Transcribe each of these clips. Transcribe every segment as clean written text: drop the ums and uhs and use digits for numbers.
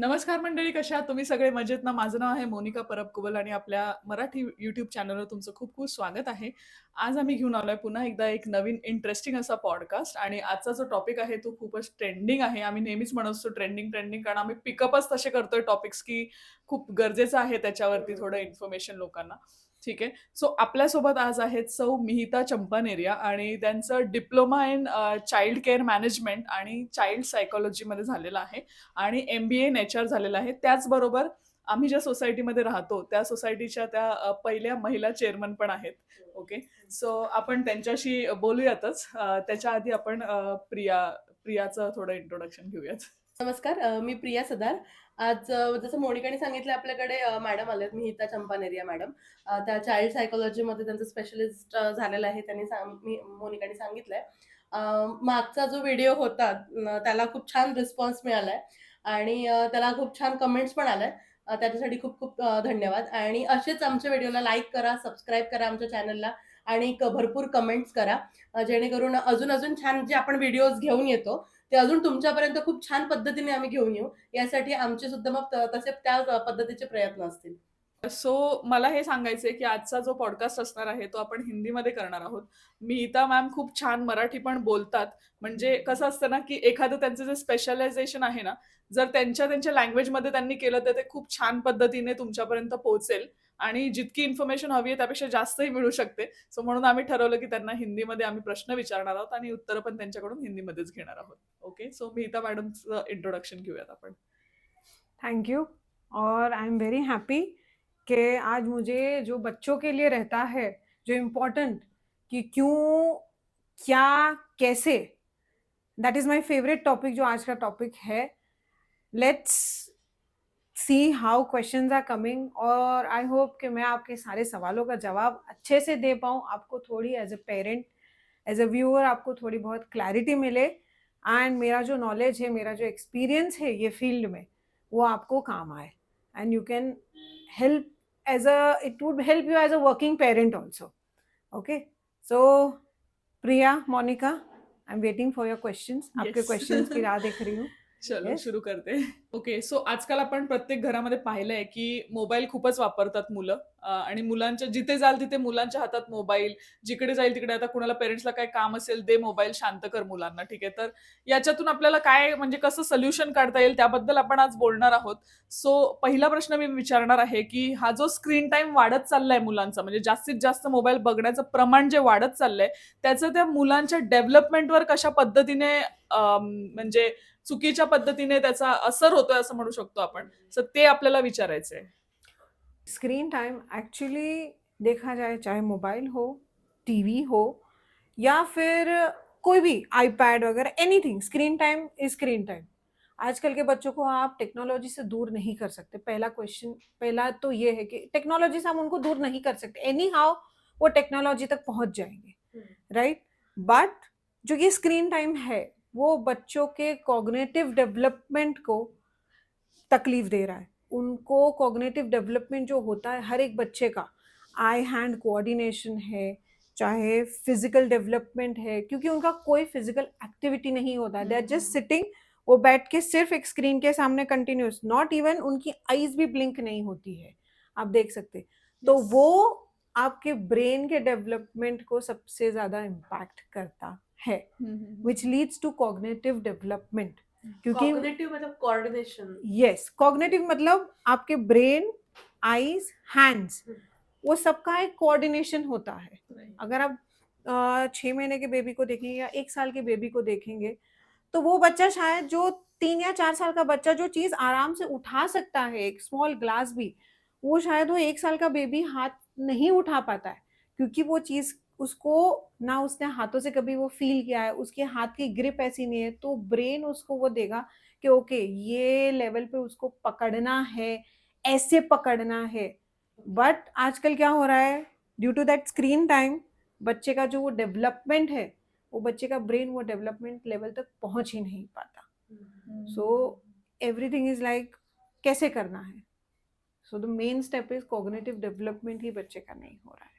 नमस्कार मंडळी, कशा आहात तुम्ही सगळे? मजेत ना? माझं नाव आहे मोनिका परब कुबल आणि आपल्या मराठी यूट्यूब चॅनलवर तुमचं खूप खूप स्वागत आहे. आज आम्ही घेऊन आलोय पुन्हा एकदा एक नवीन इंटरेस्टिंग असा पॉडकास्ट आणि आजचा जो टॉपिक आहे तो खूपच ट्रेंडिंग आहे. आम्ही नेहमीच म्हणत असतो ट्रेंडिंग ट्रेंडिंग, कारण आम्ही पिकअपच तसे करतोय टॉपिक्स की खूप गरजेचं आहे त्याच्यावरती थोडं इन्फॉर्मेशन लोकांना. ठीक आहे. सो आपल्यासोबत आज आहेत सौ मिहिता चंपानेरिया आणि त्यांचं diploma in child care management आणि चाइल्ड सायकॉलॉजीमध्ये झालेलं आहे. आणि MBA नेचर झालेलं आहे. त्याचबरोबर आम्ही ज्या सोसायटीमध्ये राहतो, त्या सोसायटीच्या त्या पहिल्या महिला चेअरमन पण आहेत. ओके. सो आपण त्यांच्याशी बोलूयातच. त्याच्या आधी आपण प्रियाचं थोडं इंट्रोडक्शन घेऊयात. नमस्कार. मी प्रिया सदार. आज जसं मोनिकाने सांगितलं आपल्याकडे मॅडम आलेत, मिहिता चंपानेरिया मॅडम. त्या चाइल्ड सायकॉलॉजीमध्ये त्यांचं स्पेशलिस्ट झालेलं आहे. मोनिकाने सांगितलंय. अ, मागचा जो व्हिडिओ होता त्याला खूप छान रिस्पॉन्स मिळालाय आणि त्याला खूप छान कमेंट्स पण आल्यात. त्याच्यासाठी खूप खूप धन्यवाद आणि असेच आमच्या व्हिडिओला लाईक करा, सबस्क्राईब करा आमच्या चॅनलला आणि भरपूर कमेंट्स करा. जेणेकरून अजून छान जे आपण व्हिडिओज घेऊन येतो ते अजून तुमच्यापर्यंत खूप छान पद्धतीने आम्ही घेऊन येऊ, यासाठी आमचे सुद्धा मग तसे त्या पद्धतीचे प्रयत्न असतील. सो मला हे सांगायचंय की आजचा जो पॉडकास्ट असणार आहे तो आपण हिंदीमध्ये करणार आहोत. मिहिता मॅम खूप छान मराठी पण बोलतात. म्हणजे कसं असतं ना की एखादं त्यांचं जे स्पेशलायझेशन आहे ना, जर त्यांच्या लँग्वेजमध्ये त्यांनी केलं तर ते खूप छान पद्धतीने तुमच्यापर्यंत पोहोचेल आणि जितकी इन्फॉर्मेशन हवी आहे त्यापेक्षा जास्तही मिळू शकते. सो म्हणून आम्ही ठरवलं की त्यांना हिंदीमध्ये आम्ही प्रश्न विचारणार आहोत आणि उत्तरं पण त्यांच्याकडून हिंदीमध्येच घेणार आहोत. ओके. सो मिहिता मॅडमचं इंट्रोडक्शन घेऊयात आपण. Thank you. और आई एम वेरी हैप्पी कि आज मुझे जो बच्चों के लिए रहता है, जो इम्पोर्टेंट कि क्यों, क्या, कैसे, that is my favourite topic जो आज का टॉपिक है। Let's see how questions are coming और आई होप कि मैं आपके सारे सवालों का जवाब अच्छे से दे पाऊँ, आपको थोड़ी as a parent, as a viewer आपको थोड़ी बहुत क्लैरिटी मिले एंड मेरा जो नॉलेज है, मेरा जो एक्सपीरियंस है ये फील्ड में, वो आपको काम आए and you can help as a, it would help you as a working parent also. Okay, so Priya, Monica, I am waiting for your questions. आपके येस. क्वेश्चंस की राह देख रही हूँ। चलो यस। सुरू करते. ओके. सो आजकाल आपण प्रत्येक घरामध्ये पाहिलंय की मोबाईल खूपच वापरतात मुलं. आणि मुलांच्या जिथे जाल तिथे मुलांच्या हातात मोबाईल. जिकडे जाईल तिकडे आता कुणाला पेरेंट्सला काय काम असेल, दे मोबाईल, शांत कर मुलांना. ठीक आहे. तर याच्यातून आपल्याला काय म्हणजे कसं सोल्युशन काढता येईल त्याबद्दल आपण आज बोलणार आहोत. सो पहिला प्रश्न मी विचारणार आहे की हा जो स्क्रीन टाइम वाढत चाललाय मुलांचा, म्हणजे जास्तीत जास्त मोबाईल बघण्याचं प्रमाण जे वाढत चाललंय, त्याचं त्या मुलांच्या डेव्हलपमेंटवर कशा पद्धतीने म्हणजे चुकीच्या पद्धतीने त्याचा असर होतोय असं म्हणू शकतो आपण. सो ते आपल्याला विचारायचंय. स्क्रीन टाइम एक्चुअली देखा जाए, चाहे मोबाइल हो, टीवी हो या फिर कोई भी आईपैड वगैरह, anything, screen time is screen time. आजकल के बच्चों को आप टेक्नोलॉजी से दूर नहीं कर सकते। पहला तो ये है कि टेक्नोलॉजी से हम उनको दूर नहीं कर सकते, एनी हाउ वो टेक्नोलॉजी तक पहुंच जाएंगे, राइट। बट जो ये स्क्रीन टाइम है वो बच्चों के कॉग्निटिव डेवलपमेंट को तकलीफ दे रहा है। उनको कॉग्निटिव डेवलपमेंट जो होता है हर एक बच्चे का, आई हैंड कोऑर्डिनेशन है, चाहे फिजिकल डेवलपमेंट है, क्योंकि उनका कोई फिजिकल एक्टिविटी नहीं होता है, दे आर जस्ट सिटिंग। वो बैठ के सिर्फ एक स्क्रीन के सामने कंटिन्यूस, नॉट इवन उनकी आईज भी ब्लिंक नहीं होती है, आप देख सकते। तो Yes. वो आपके ब्रेन के डेवलपमेंट को सबसे ज्यादा इम्पैक्ट करता है, which leads to cognitive development. क्योंकि कॉग्निटिव्ह मतलब कोऑर्डिनेशन. यस, कॉग्निटिव मतलब आपके ब्रेन, आईज, हैंड्स, वो सबका एक कोऑर्डिनेशन होता है। अगर आप 6 महीने के बेबी को देखेंगे या 1 साल के बेबी को देखेंगे, तो वो बच्चा शायद जो 3 या 4 साल का बच्चा जो चीज आराम से उठा सकता है, एक स्मॉल ग्लास भी, वो शायद वो 1 साल का बेबी हाथ नहीं उठा पाता है, क्योंकि वो चीज उसको ना उसने हाथों से कभी वो फील किया है, उसके हाथ की ग्रिप ऐसी नहीं है, तो ब्रेन उसको वो देगा कि ओके ये लेवल पे उसको पकड़ना है, ऐसे पकड़ना है। बट आजकल क्या हो रहा है, due to that screen time, बच्चे का जो वो डेवलपमेंट है, वो बच्चे का ब्रेन वो डेवलपमेंट लेवल तक पहुंच ही नहीं पाता। सो एवरीथिंग इज लाइक कैसे करना है। So the main step is cognitive development ही बच्चे का नहीं हो रहा है।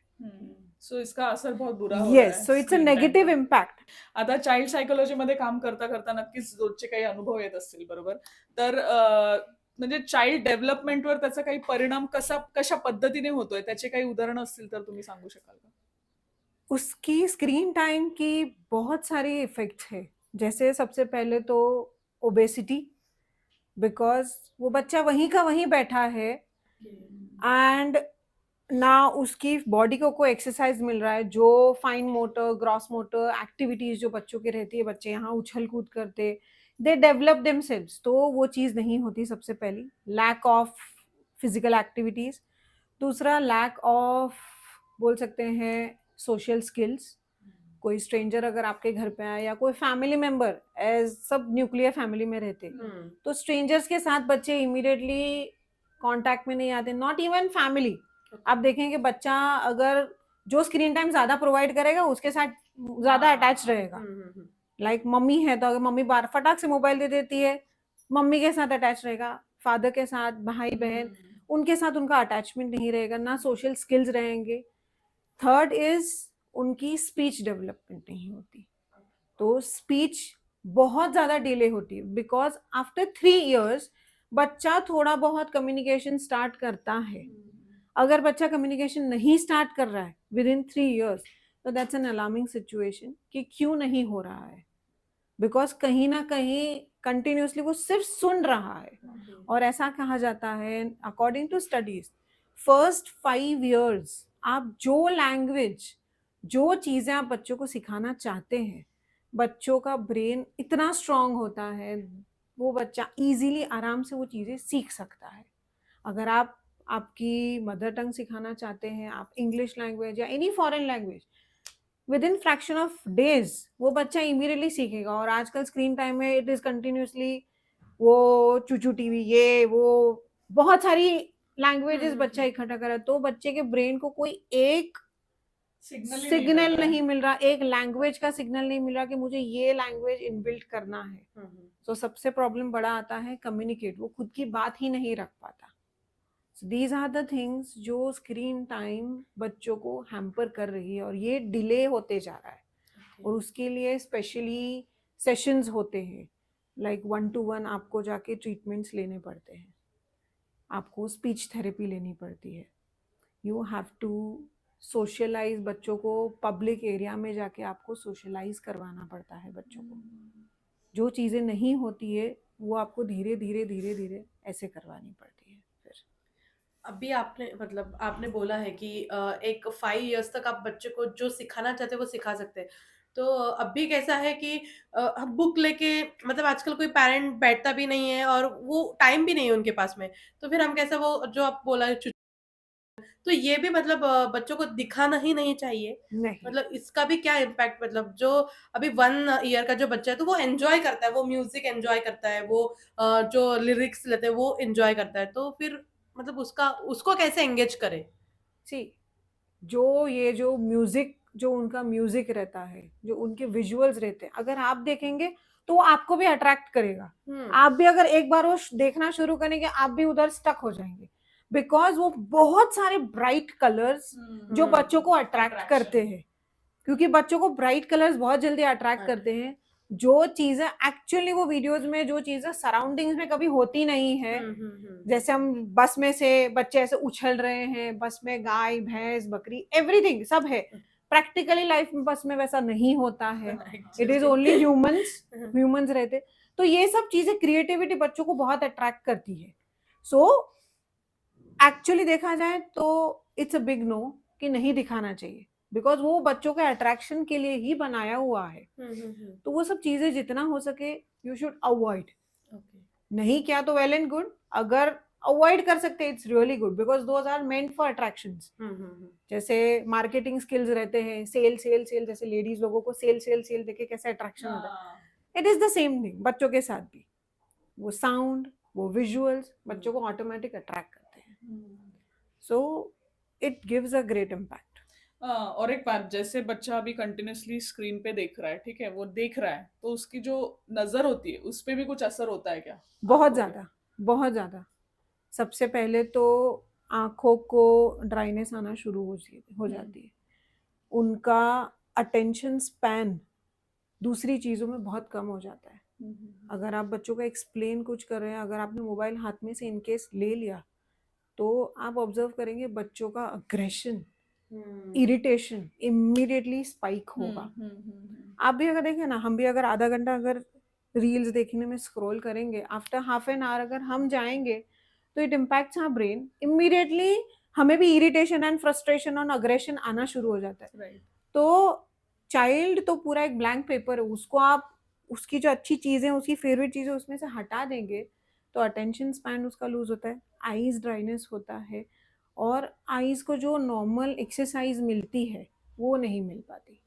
सो इसका असर बहुत बुरा हो रहा येस, है so it's a screen time negative का. इम्पॅक्ट। आता चाइल्ड सायकोलॉजी मध्ये काम करता करता नक्कीच रोजचे काही अनुभव येत असतील, बरोबर? तर म्हणजे चाइल्ड डेव्हलपमेंटवर त्याचा काही परिणाम कशा पद्धतीने होतोय त्याचे काही उदाहरण असतील तर तुम्ही सांगू शकाल का? उसकी स्क्रीन टाइम की बहुत सारी इफेक्ट्स है। जैसे सबसे पहले तो ओबेसिटी, बिकॉज वो बच्चा वहीं का वहीं बैठा है एंड ना उसकी बॉडी को कोई एक्सरसाइज मिल रहा है। जो fine motor gross motor activities जो बच्चों की रहती है, बच्चे यहाँ उछल कूद करते, दे डेवलप देमसेल्व्स, तो वो चीज़ नहीं होती। सबसे पहली लैक ऑफ फिजिकल एक्टिविटीज। दूसरा लैक ऑफ बोल सकते हैं सोशल स्किल्स। कोई स्ट्रेंजर अगर आपके घर पे आए या कोई फैमिली मेंबर, एज सब न्यूक्लियर फैमिली में रहते, तो स्ट्रेंजर्स के साथ बच्चे इमीडिएटली कांटेक्ट में नहीं आते, नॉट इवन फैमिली। आप देखें कि बच्चा अगर जो स्क्रीन टाइम ज्यादा प्रोवाइड करेगा उसके साथ ज्यादा अटैच रहेगा। लाइक मम्मी है तो अगर मम्मी बार फटाक से मोबाइल दे देती है, मम्मी के साथ अटैच रहेगा। फादर के साथ, भाई बहन, उनके साथ उनका अटैचमेंट नहीं रहेगा, ना सोशल स्किल्स रहेंगे। थर्ड इज उनकी स्पीच डेवलपमेंट नहीं होती, तो स्पीच बहुत ज्यादा डिले होती है। बिकॉज आफ्टर 3 years बच्चा थोड़ा बहुत कम्युनिकेशन स्टार्ट करता है। अगर बच्चा कम्युनिकेशन नहीं स्टार्ट कर रहा है विद इन 3 years, तो दैट्स एन अलार्मिंग सिचुएशन कि क्यों नहीं हो रहा है। बिकॉज कहीं ना कहीं कंटिन्यूसली वो सिर्फ सुन रहा है। और ऐसा कहा जाता है according to studies, first 5 years आप जो लैंग्वेज, जो चीजें आप बच्चों को सिखाना चाहते हैं, बच्चों का ब्रेन इतना स्ट्रांग होता है, वो बच्चा इजीली आराम से वो चीजें सीख सकता है। अगर आप आपकी मदर टंग सिखाना चाहते हैं, आप इंग्लिश लैंग्वेज या any foreign language, with in fraction of days वो बच्चा इमीडिएटली सीखेगा। और आजकल स्क्रीन टाइम में इट इज कंटिन्यूसली वो चूचू टीवी, ये वो बहुत सारी लैंग्वेजेस बच्चा इकट्ठा कर रहा है, तो बच्चे के ब्रेन को कोई एक सिग्नल नहीं मिल रहा, एक लैंग्वेज का सिग्नल नहीं मिल रहा कि मुझे ये लैंग्वेज इनबिल्ट करना है। तो सबसे प्रॉब्लम बड़ा आता है कम्युनिकेट, वो खुद की बात ही नहीं रख पाता। दीज आर द थिंग्स जो स्क्रीन टाइम बच्चों को हैम्पर कर रही है, और ये डिले होते जा रहा है। और उसके लिए स्पेशली सेशंस होते हैं, लाइक 1-to-1 आपको जाके ट्रीटमेंट्स लेने पड़ते हैं, आपको स्पीच थेरेपी लेनी पड़ती है, यू हैव टू सोशलाइज बच्चों को, पब्लिक एरिया में जाके आपको सोशलाइज करवाना पड़ता है बच्चों को। जो चीज़ें नहीं होती है वो आपको धीरे धीरे धीरे धीरे ऐसे करवानी पड़ती है। फिर अभी आपने बोला है कि एक 5 years तक आप बच्चे को जो सिखाना चाहते हैं वो सिखा सकते हैं। तो अभी कैसा है कि हम बुक लेके, मतलब आजकल कोई पेरेंट बैठता भी नहीं है और वो टाइम भी नहीं है उनके पास में। तो फिर हम कैसा, वो जो आप बोला तो ये भी मतलब बच्चों को दिखाना ही नहीं चाहिए। नहीं, मतलब इसका भी क्या इम्पैक्ट, मतलब जो अभी 1 year का जो बच्चा है तो वो एन्जॉय करता है, वो म्यूज़िक एन्जॉय करता है, वो जो लिरिक्स लेते हैं वो एन्जॉय करता है। तो फिर मतलब उसको कैसे एंगेज करें? सी जो ये जो म्यूजिक, जो उनका म्यूजिक रहता है, जो उनके विजुअल्स रहते हैं, अगर आप देखेंगे तो वो आपको भी अट्रैक्ट करेगा। आप भी अगर एक बार वो देखना शुरू करेंगे, आप भी उधर स्टक हो जाएंगे। बिकॉज वो बहुत सारे ब्राइट कलर्स जो बच्चों को अट्रैक्ट करते हैं, क्योंकि बच्चों को ब्राइट कलर्स बहुत जल्दी अट्रैक्ट करते हैं। जो चीजें एक्चुअली वो वीडियोस में, जो चीजें सराउंडिंग्स में कभी होती नहीं है, जैसे हम बस में से बच्चे ऐसे उछल रहे हैं, बस में गाय भैंस बकरी एवरीथिंग सब है, प्रैक्टिकली लाइफ में बस में वैसा नहीं होता है। इट इज ओनली ह्यूमंस रहते। तो ये सब चीजें, क्रिएटिविटी बच्चों को बहुत अट्रैक्ट करती है। सो एक्चुअली देखा जाए तो इट्स अ बिग नो कि नहीं दिखाना चाहिए, बिकॉज वो बच्चों के अट्रैक्शन के लिए ही बनाया हुआ है। तो वो सब चीजें जितना हो सके यू शुड अवॉइड। नहीं किया तो वेल एंड गुड, अगर अवॉइड कर सकते it's really good, because those are meant for attractions. जैसे मार्केटिंग स्किल्स रहते हैं, सेल सेल सेल, जैसे लेडीज लोगों को सेल सेल सेल देखे कैसे अट्रैक्शन होता है, it is the same thing बच्चों के साथ भी। वो साउंड, वो विजुअल्स बच्चों को ऑटोमेटिक अट्रैक्ट करते हैं। So it gives a great impact. और एक बात, जैसे बच्चा अभी कंटिन्यूसली स्क्रीन पे देख रहा है, ठीक है, वो देख रहा है, तो उसकी जो नजर होती है उस पे भी कुछ असर होता है क्या? बहुत ज्यादा, बहुत ज्यादा। सबसे पहले तो आंखों को ड्राइनेस आना शुरू हो जाती है। उनका अटेंशन स्पैन दूसरी चीजों में बहुत कम हो जाता है। अगर आप बच्चों को एक्सप्लेन कुछ कर रहे हैं, अगर आपने मोबाइल हाथ में से इनकेस ले लिया, तो आप ऑब्जर्व करेंगे बच्चों का अग्रेशन, इरिटेशन इमीडिएटली स्पाइक होगा। आप भी अगर देखें ना, हम भी अगर आधा घंटा अगर रील्स देखने में स्क्रॉल करेंगे, आफ्टर हाफ एन आवर अगर हम जाएंगे, तो it impacts our brain immediately. हमें भी इरिटेशन एंड फ्रस्ट्रेशन और अग्रेशन आना शुरू हो जाता है। राइट। तो चाइल्ड तो पूरा एक ब्लैंक पेपर है, उसको आप उसकी जो अच्छी चीजें, उसकी फेवरेट चीजें उसमें से हटा देंगे, तो अटेंशन स्पैन उसका लूज होता है, आईज ड्राइनेस होता है, और आईज को जो नॉर्मल एक्सरसाइज मिलती है वो नहीं मिल पाती।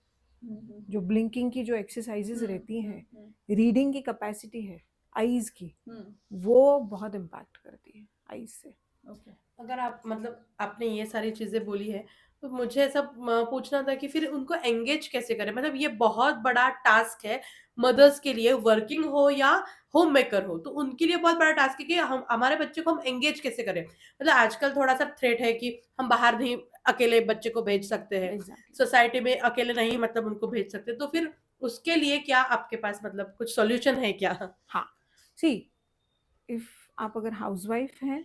जो ब्लिंकिंग की जो एक्सरसाइजेज रहती हैं, रीडिंग की कैपेसिटी है आईज की, वो बहुत इम्पैक्ट करती है आईज से। ओके। अगर आप मतलब आपने ये सारी चीजें बोली है, तो मुझे ऐसा पूछना था कि फिर उनको एंगेज कैसे करें। मतलब ये बहुत बड़ा टास्क है मदर्स के लिए, वर्किंग हो या होम मेकर हो, तो उनके लिए बहुत बड़ा टास्क है कि हम हमारे बच्चे को हम एंगेज कैसे करें। मतलब आजकल थोड़ा सा थ्रेट है कि हम बाहर नहीं अकेले बच्चे को भेज सकते हैं, एग्जैक्टली। सोसाइटी में अकेले नहीं मतलब उनको भेज सकते, तो फिर उसके लिए क्या आपके पास मतलब कुछ सॉल्यूशन है क्या? हाँ, सी, इफ आप अगर हाउसवाइफ हैं,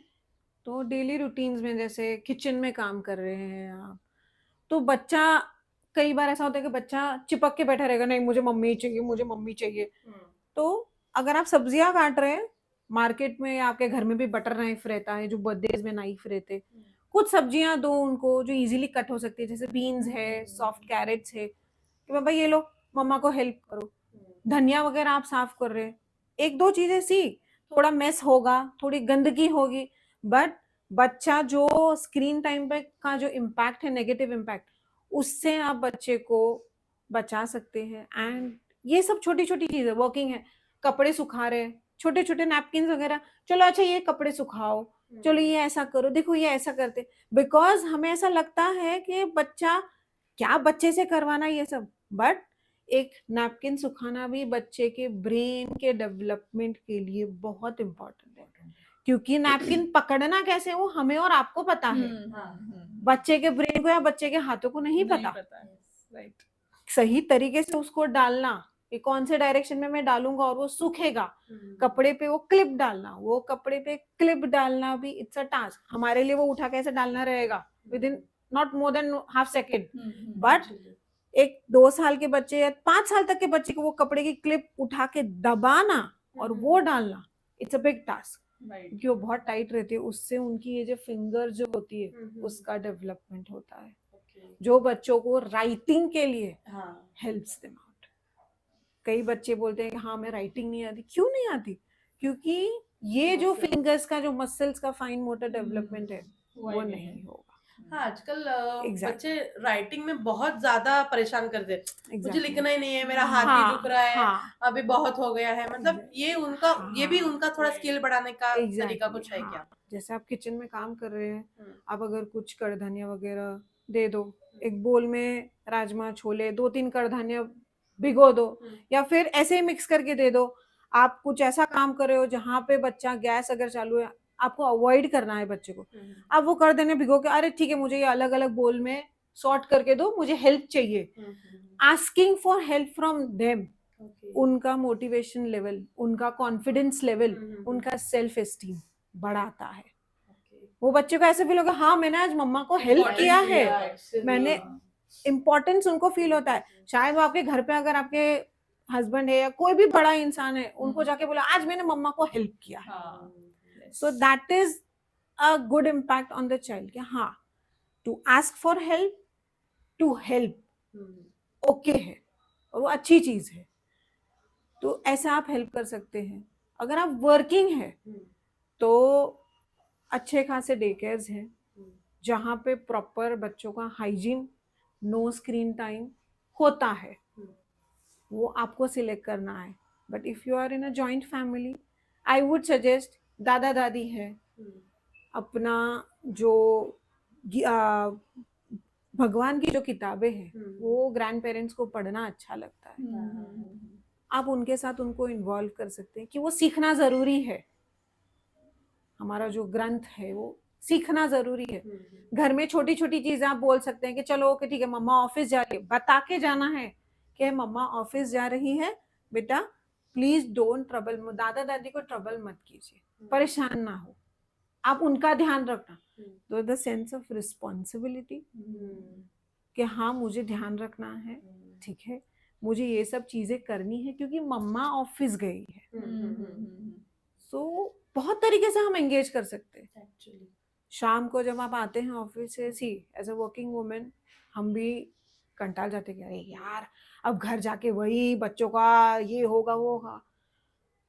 तो डेली रूटीन्स में जैसे किचन में काम कर रहे हैं आप, तो बच्चा, कई बार ऐसा होता है कि बच्चा चिपक के बैठा रहेगा, नहीं मुझे मम्मी चाहिए, मुझे मम्मी चाहिए। तो अगर आप सब्जियां काट रहे हैं मार्केट में, या आपके घर में भी बटर नाइफ रहता है, जो बर्थडेज में नाइफ रहते, कुछ सब्जियां दो उनको जो इजीली कट हो सकती है, जैसे बीन्स है, सॉफ्ट कैरेट्स है, कि बाबा ये लो, मम्मा को हेल्प करो। धनिया वगैरह आप साफ कर रहे हैं, एक दो चीजें सी, थोड़ा मेस होगा, थोड़ी गंदगी होगी, बट बच्चा जो स्क्रीन टाइम पे का जो इम्पैक्ट है, नेगेटिव इम्पैक्ट, उससे आप बच्चे को बचा सकते हैं। एंड ये सब छोटी छोटी चीजें, वर्किंग है, कपड़े सुखा रहे हैं, छोटे छोटे नैपकिन वगैरह, चलो अच्छा ये कपड़े सुखाओ, चलो ये ऐसा करो, देखो ये ऐसा करते, बिकॉज हमें ऐसा लगता है कि बच्चा, क्या बच्चे से करवाना ये सब, बट एक नैपकिन सुखाना भी बच्चे के ब्रेन के डेवलपमेंट के लिए बहुत इंपॉर्टेंट है, क्योंकि नैपकिन पकड़ना कैसे वो हमें और आपको पता है, बच्चे के ब्रेन को या बच्चे के हाथों को नहीं पता। राइट। सही तरीके से उसको डालना, कि कौन से डायरेक्शन में मैं डालूंगा और वो सूखेगा, कपड़े पे वो क्लिप डालना, वो कपड़े पे क्लिप डालना भी इट्स अ टास्क। हमारे लिए वो उठा कैसे डालना रहेगा with in not more than half second, but एक 2 साल के बच्चे या 5 साल तक के बच्चे को वो कपड़े की क्लिप उठा के दबाना और वो डालना, इट्स अ बिग टास्क, क्योंकि वो बहुत टाइट रहती है, उससे उनकी ये जो फिंगर जो होती है उसका डेवलपमेंट होता है, जो बच्चों को राइटिंग के लिए हेल्प्स देम आउट। कई बच्चे बोलते हैं कि हाँ मैं राइटिंग नहीं आती, क्यों नहीं आती, क्योंकि ये जो फिंगर्स का जो मसल्स का फाइन मोटर डेवलपमेंट है वो नहीं होगा। हाँ, आजकल Exactly. बच्चे राइटिंग में बहुत ज्यादा परेशान करते हैं। मुझे Exactly. लिखना ही नहीं है, मेरा हाथ भी दुख रहा है, अभी बहुत हो गया है। मतलब ये उनका, ये भी उनका थोड़ा स्किल बढ़ाने का तरीका कुछ है क्या? जैसे आप किचन में काम कर रहे हैं, आप अगर कुछ कड़धनिया वगैरह दे दो, एक बोल में राजमा छोले 2-3 कड़धनिया भिगो दो, या फिर ऐसे ही मिक्स करके दे दो। आप कुछ ऐसा काम कर रहे हो जहाँ पे बच्चा, गैस अगर चालू है, आपको अवॉइड करना है बच्चे को, आप वो कर देने भिगो के, अरे ठीक है मुझे ये अलग अलग बोल में सॉर्ट करके दो, मुझे हेल्प चाहिए। Asking for help from them, उनका मोटिवेशन लेवल, उनका कॉन्फिडेंस लेवल, उनका सेल्फ एस्टीम बढ़ाता है। वो बच्चे को ऐसे फील होगा, हाँ मैंने आज मम्मा को हेल्प किया है, मैंने इम्पोर्टेंस उनको फील होता है। शायद वो आपके घर पे अगर आपके हस्बैंड है या कोई भी बड़ा इंसान है, उनको जाके बोला आज मैंने मम्मा को हेल्प किया है, so that is a good impact on the child, कि हाँ to ask for help, to help okay है, और वो अच्छी चीज है, तो ऐसा आप हेल्प कर सकते हैं। अगर आप वर्किंग है तो अच्छे खासे डे केयर्स हैं जहाँ पे प्रॉपर बच्चों का हाइजीन, नो स्क्रीन टाइम होता है, वो आपको सिलेक्ट करना है। But if you are in a joint family, I would suggest दादा दादी है, अपना जो भगवान की जो किताबें हैं वो ग्रैंड पेरेंट्स को पढ़ना अच्छा लगता है, आप उनके साथ उनको इन्वॉल्व कर सकते हैं, कि वो सीखना जरूरी है, हमारा जो ग्रंथ है वो सीखना जरूरी है। घर में छोटी छोटी चीजें आप बोल सकते हैं कि चलो ओके ठीक है, मम्मा ऑफिस जा रही है, बता के जाना है कि मम्मा ऑफिस जा रही है, बेटा प्लीज डोंट ट्रबल, दादा दादी को ट्रबल मत कीजिए, परेशान ना हो, आप उनका ध्यान रखना। तो द सेंस ऑफ रिस्पॉन्सिबिलिटी कि हाँ मुझे ध्यान रखना है, ठीक है, मुझे ये सब चीजें करनी है क्योंकि मम्मा ऑफिस गई है। सो बहुत तरीके से हम एंगेज कर सकते हैं। एक्चुअली शाम को जब आप आते हैं ऑफिस से, सी एज अ वर्किंग वुमेन हम भी कंटाल जाते कि अरे यार अब घर जाके वही बच्चों का ये होगा वो होगा।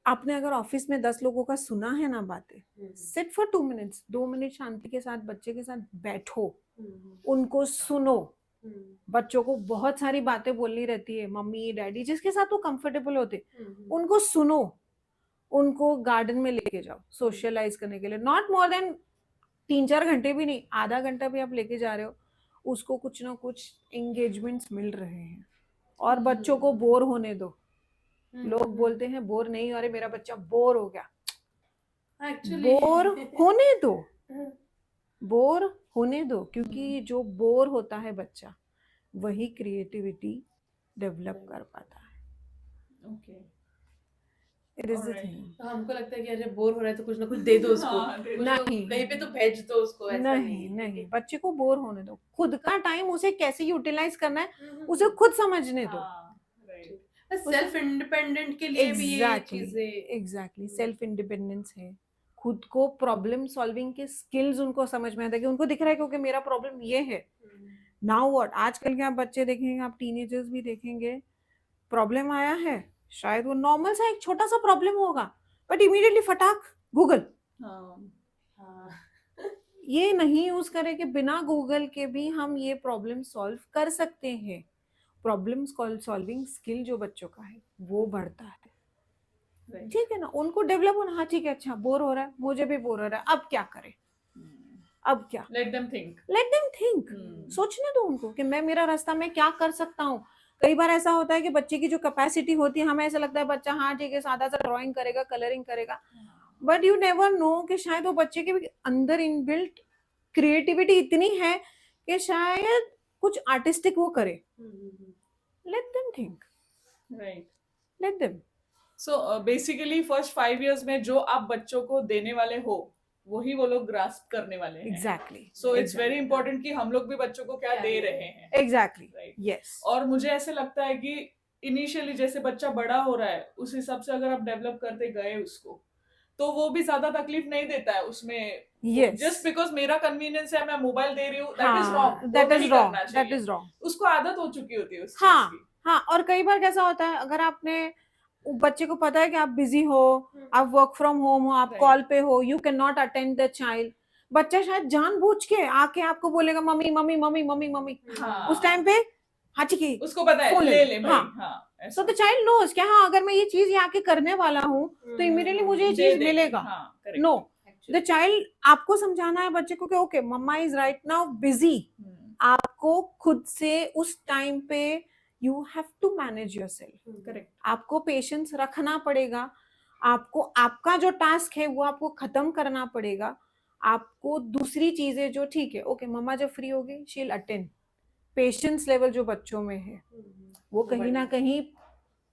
आपने अगर ऑफिस में 10 लोगों का सुना है ना बातें, सिट फॉर 2 मिनट्स, 2 मिनट शांति के साथ बच्चे के साथ बैठो, उनको सुनो। बच्चों को बहुत सारी बातें बोलनी रहती है, मम्मी डैडी जिसके साथ वो कंफर्टेबल होते, उनको सुनो, उनको गार्डन में लेके जाओ सोशलाइज करने के लिए, नॉट मोर देन 3-4 घंटे भी नहीं, आधा घंटा भी आप लेके जा रहे हो, उसको कुछ ना कुछ एंगेजमेंट्स मिल रहे हैं। और बच्चों को बोर होने दो। लोग बोलते हैं बोर नहीं, अरे मेरा बच्चा बोर हो गया, एक्चुअली बोर होने दो, बोर होने दो, क्योंकि जो बोर होता है बच्चा वही क्रिएटिविटी डेवलप कर पाता है। Okay, it is the Alright. Thing. तो हमको लगता है कि अरे बोर हो रहा है तो कुछ ना कुछ दे दो उसको, हाँ, दे दो। कुछ ना- नहीं। कहीं पे तो भेज दो उसको, ऐसा नहीं नहीं, बच्चे को बोर होने दो, खुद का टाइम उसे कैसे यूटिलाइज करना है उसे खुद समझने दो। हाँ, right. सेल्फ इंडिपेंडेंट के लिए भी ये एग्जैक्टली चीजें एग्जैक्टली, सेल्फ इंडिपेंडेंस है, खुद को प्रॉब्लम सॉल्विंग के स्किल्स उनको समझ में आता है कि उनको दिख रहा है क्योंकि मेरा प्रॉब्लम ये है। नाउ व्हाट, आजकल के आप बच्चे देखेंगे, आप टीनेजर्स भी देखेंगे, प्रॉब्लम आया है, शायद वो नॉर्मल सा एक छोटा सा प्रॉब्लम होगा, बट इमीडिएटली फटाक गूगल। हाँ, हाँ, ये नहीं यूज करें कि बिना गूगल के भी हम ये प्रॉब्लम सॉल्व कर सकते हैं। प्रॉब्लम सॉल्विंग स्किल जो बच्चों का है वो बढ़ता है, right. ठीक है ना, उनको डेवलप होना। हाँ ठीक है, अच्छा बोर हो रहा है, मुझे भी बोर हो रहा है, अब क्या करें, अब क्या, Let them think. Let them think, सोचने दो उनको कि मैं, मेरा रास्ता में क्या कर सकता हूँ। कई बार ऐसा होता है कि बच्चे की जो कैपेसिटी होती है, हमें ऐसा लगता है बच्चा हाँ ठीक है सादा सा ड्राइंग करेगा, कलरिंग करेगा, बट यू नेवर नो कि शायद वो बच्चे के अंदर इनबिल्ट क्रिएटिविटी इतनी है कि शायद कुछ आर्टिस्टिक वो करे। Let them think, Right. Let them. So basically first 5 years में जो आप बच्चों को देने वाले हो वही वो लोग ग्रास्प करने वाले हैं। Exactly, So it's very important कि हम लोग भी बच्चों को क्या दे रहे हैं। Exactly, Right. यस। और मुझे ऐसे लगता है कि इनिशियली जैसे बच्चा बड़ा हो रहा है उस हिसाब से अगर आप डेवलप करते गए उसको, तो वो भी ज्यादा तकलीफ नहीं देता है उसमें। Yes. जस्ट बिकॉज मेरा कन्वीनियंस है, मैं मोबाइल दे रही हूँ, दैट इज हाँ, wrong, that is wrong, that is wrong. उसको आदत हो चुकी होती है उस चीज हाँ की। हाँ, और कई बार कैसा होता है, अगर आपने बच्चे को पता है कि आप बिजी हो, आप वर्क फ्रॉम होम हो, आप Right. कॉल पे हो, you can not attend the child, बच्चा शायद जानबूझ के आके आपको बोलेगा mummy mummy mummy mummy mummy. हाँ। उस टाइम पे हाँ ठीक है, उसको पता है फोन ले ले लो। ले भाई। हाँ। हाँ, सो द चाइल्ड नोज क्या, हाँ अगर मैं ये चीज यहाँ के करने वाला हूँ तो इमीडिएटली मुझे ये दे चीज दे। मिलेगा। हाँ, correct. नो, द चाइल्ड, आपको समझाना है बच्चे को कि okay mamma is right now busy, आपको खुद से उस टाइम पे you have to manage yourself. Correct. आपको पेशेंस रखना पड़ेगा, आपको आपका जो टास्क है वो आपको खत्म करना पड़ेगा। आपको दूसरी चीजें जो ठीक है, ओके मम्मा जब फ्री होगी she will attend. Patience level जो बच्चों में है वो कहीं ना कहीं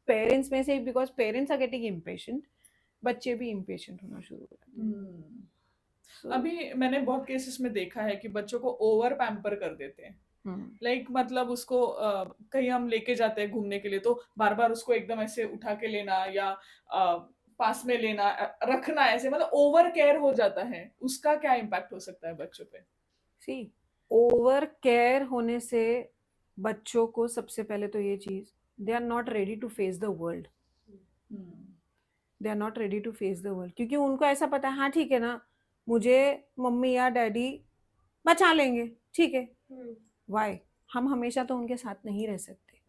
पेरेंट्स में से, because parents are getting impatient, बच्चे भी इम्पेशेंट होना शुरू हो जाते हैं। So, अभी मैंने बहुत केसेस में देखा है कि बच्चों को ओवर पैम्पर कर देते हैं। लाइक मतलब उसको कहीं हम लेके जाते हैं घूमने के लिए तो बार बार उसको एकदम ऐसे उठा के लेना या पास में लेना, रखना, ऐसे मतलब ओवर केयर हो जाता है। उसका क्या इम्पैक्ट हो सकता है बच्चों पे? सी, ओवर केयर होने से बच्चों को सबसे पहले तो ये चीज, they are not ready to face the world, they are not ready to face the world, क्योंकि उनको ऐसा पता है हाँ ठीक है ना, मुझे मम्मी या डैडी बचा लेंगे, ठीक है। वाई, हम हमेशा तो उनके साथ नहीं रह सकते।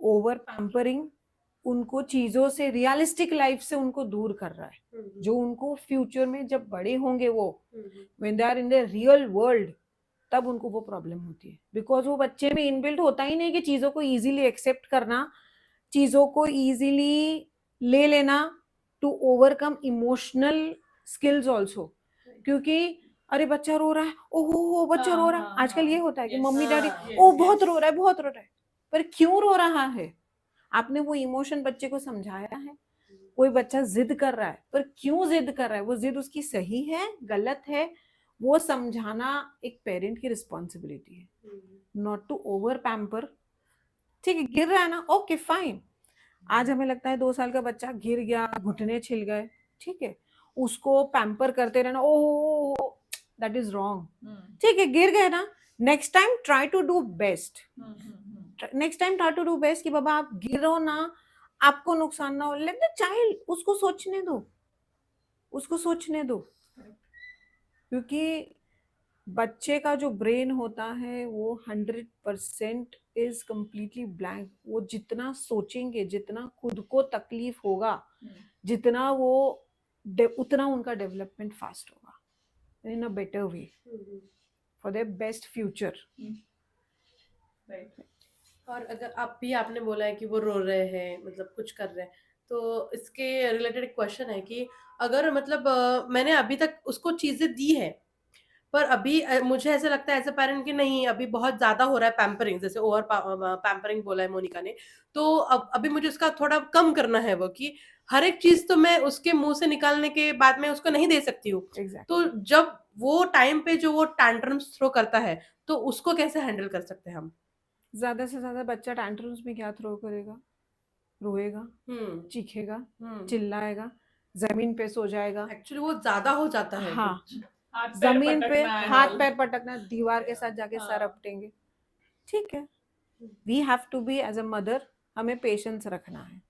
ओवर पैम्परिंग उनको चीजों से, रियलिस्टिक लाइफ से उनको दूर कर रहा है, जो उनको फ्यूचर में जब बड़े होंगे वो when they are in the real world, तब उनको वो प्रॉब्लम होती है। बिकॉज वो बच्चे में इनबिल्ट होता ही नहीं कि चीजों को इजीली एक्सेप्ट करना, चीजों को इजीली ले लेना, to overcome emotional skills also. क्योंकि अरे बच्चा रो रहा है, ओहो बच्चा रो रहा है, आजकल ये होता है कि मम्मी डैडी ओ बहुत रो रहा है, बहुत रो रहा है, पर क्यों रो रहा है? आपने वो इमोशन बच्चे को समझाया है, कोई बच्चा जिद कर रहा है, पर क्यों जिद कर रहा है, वो जिद उसकी सही है गलत है, वो समझाना एक पेरेंट की रिस्पॉन्सिबिलिटी है, नॉट टू ओवर पैम्पर। ठीक है, गिर रहा है ना, ओके फाइन। आज हमें लगता है 2 साल का बच्चा गिर गया, घुटने छिल गए, ठीक है, उसको पैम्पर करते रहना, ओ दैट इज रॉन्ग। ठीक है, गिर गए ना, next time try to do best, next time try to do best कि बाबा आप गिरो ना, आपको नुकसान ना हो, लेट द चाइल्ड, उसको सोचने दो, उसको सोचने दो। क्योंकि बच्चे का जो ब्रेन होता है वो 100% इज कंप्लीटली ब्लैंक। वो जितना सोचेंगे, जितना खुद को तकलीफ होगा, जितना वो उतना उनका डेवलपमेंट फास्ट होगा in a better way for their best future. Right. और अगर आपने बोला है कि वो रो रहे हैं, मतलब कुछ कर रहे हैं, तो इसके रिलेटेड एक क्वेश्चन है कि अगर मतलब मैंने अभी तक उसको चीजें दी है, पर अभी मुझे ऐसा लगता है एज अ पेरेंट कि नहीं, अभी बहुत ज्यादा हो रहा है पैम्परिंग, जैसे ओवर पैम्परिंग बोला है मोनिका ने, तो अभी मुझे उसका थोड़ा कम करना है, वो कि हर एक चीज तो मैं उसके मुंह से निकालने के बाद में उसको नहीं दे सकती हूँ। तो जब वो टाइम पे जो वो टैंट्रम्स थ्रो करता है, तो उसको कैसे हैंडल कर सकते हैं हम? ज्यादा से ज्यादा बच्चा टैंट्रम्स में क्या थ्रो करेगा, रोएगा, चीखेगा, चिल्लाएगा, जमीन पे सो जाएगा। एक्चुअली वो ज्यादा हो जाता है। हाँ, हाथ पैर जमीन पे पटकना and हाथ all. पैर पटकना, दीवार के साथ जाके सर हाँ। अपटेंगे। ठीक है, we have to be as a mother, हमें पेशेंस रखना है,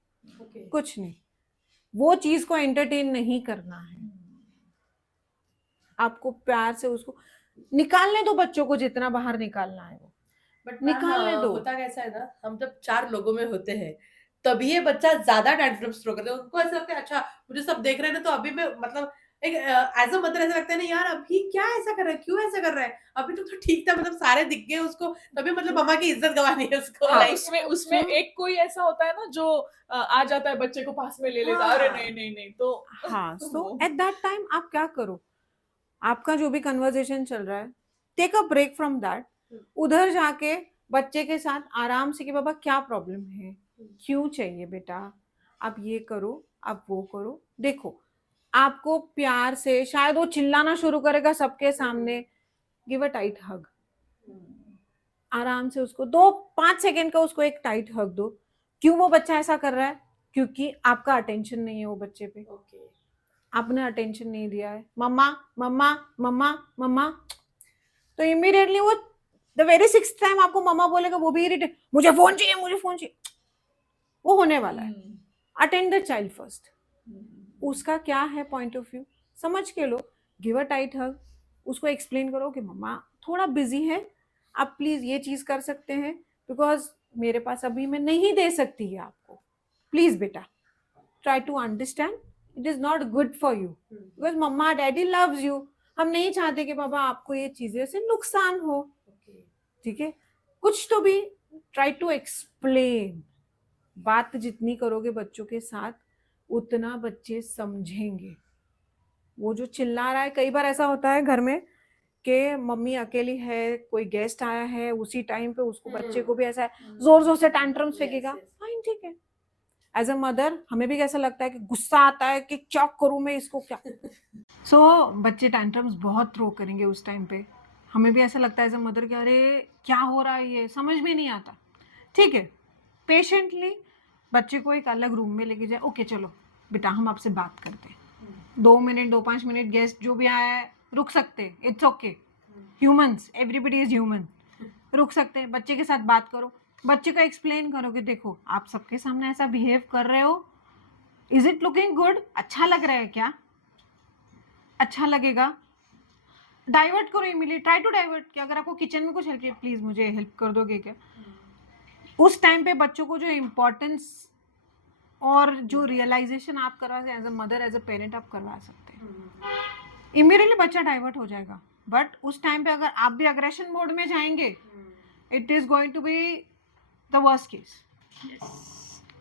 Okay. कुछ नहीं, वो चीज को एंटरटेन नहीं करना है, आपको प्यार से उसको निकालने दो, बच्चों को जितना बाहर निकालना है वो बट निकालने दो। होता कैसा है ना, हम जब 4 लोगों में होते हैं, तभी ये बच्चा ज्यादा टैंट्रम्स थ्रो करता है। उनको ऐसा लगता है अच्छा मुझे सब देख रहे हैं ना, तो अभी मैं मतलब एक एज अ मदर ऐसा लगता है ना, यार अभी क्या ऐसा कर रहा है, क्यों ऐसा कर रहा है, अभी तो ठीक था, मतलब सारे दिख गए उसको, तभी मतलब मम्मा की इज्जत गंवानी है उसको। हाँ, लाइक उसमें एक कोई ऐसा होता है ना जो आ जाता है, बच्चे को पास में ले लेता है, अरे नहीं नहीं नहीं, तो हाँ, सो एट दैट टाइम आप क्या करो, आपका जो भी कन्वर्सेशन चल रहा है, take a break from that, उधर जाके बच्चे के साथ आराम से कि बाबा क्या प्रॉब्लम है, क्यों चाहिए बेटा, आप ये करो, आप वो करो, देखो आपको प्यार से, शायद वो चिल्लाना शुरू करेगा सबके सामने, गिव अ टाइट हग, आराम से उसको 2-5 सेकेंड का उसको एक टाइट हग दो। क्यों वो बच्चा ऐसा कर रहा है, क्योंकि आपका अटेंशन नहीं है वो बच्चे पे, आपने अटेंशन नहीं दिया है, मम्मा मम्मा मम्मा मम्मा, तो इमीडिएटली वो द वेरी 6th टाइम आपको मम्मा बोलेगा, वो भी इरिटेट, मुझे फोन चाहिए, मुझे फोन चाहिए, वो होने वाला है। अटेंड द चाइल्ड फर्स्ट, उसका क्या है पॉइंट ऑफ व्यू समझ के लो, गिव अ टाइट हग, उसको एक्सप्लेन करो कि मम्मा थोड़ा बिजी है, आप प्लीज ये चीज कर सकते हैं, बिकॉज मेरे पास अभी मैं नहीं दे सकती है आपको, प्लीज बेटा try to understand, it is not good for you, because mama daddy loves you, हम नहीं चाहते कि बाबा आपको ये चीजें से नुकसान हो। ठीक है, कुछ तो भी ट्राई टू एक्सप्लेन, बात जितनी करोगे बच्चों के साथ उतना बच्चे समझेंगे। वो जो चिल्ला रहा है, कई बार ऐसा होता है घर में कि मम्मी अकेली है, कोई गेस्ट आया है, उसी टाइम पे उसको बच्चे को भी ऐसा है, जोर जोर से टैंट्रम्स फेंकेगा, फाइन ठीक है, एज अ मदर हमें भी कैसा लगता है कि गुस्सा आता है कि क्या करूं मैं इसको, क्या सो बच्चे टैंट्रम्स बहुत थ्रो करेंगे उस टाइम पे, हमें भी ऐसा लगता है एज अ मदर कि अरे क्या हो रहा है, ये समझ में नहीं आता। ठीक है, पेशेंटली बच्चे को एक अलग रूम में लेके जाए, ओके चलो बेटा हम आपसे बात करते हैं, 2 मिनट 2-5 मिनट गेस्ट जो भी आया है रुक सकते हैं, it's okay, humans, everybody is human, रुक सकते हैं, बच्चे के साथ बात करो, बच्चे को एक्सप्लेन करो कि देखो आप सबके सामने ऐसा बिहेव कर रहे हो, इज इट लुकिंग गुड, अच्छा लग रहा है क्या, अच्छा लगेगा, डाइवर्ट करो इमीडिएटली, ट्राई टू डाइवर्ट, कि अगर आपको किचन में कुछ हेल्प चाहिए प्लीज मुझे हेल्प कर दोगे क्या। उस टाइम पे बच्चों को जो इम्पोर्टेंस और जो रियलाइजेशन आप करवा सकते as a mother, as a parent आप करवा सकते हैं, इमीडिएटली बच्चा डाइवर्ट हो जाएगा। बट उस टाइम पे अगर आप भी अग्रेशन मोड में जाएंगे, it is going to be the worst case,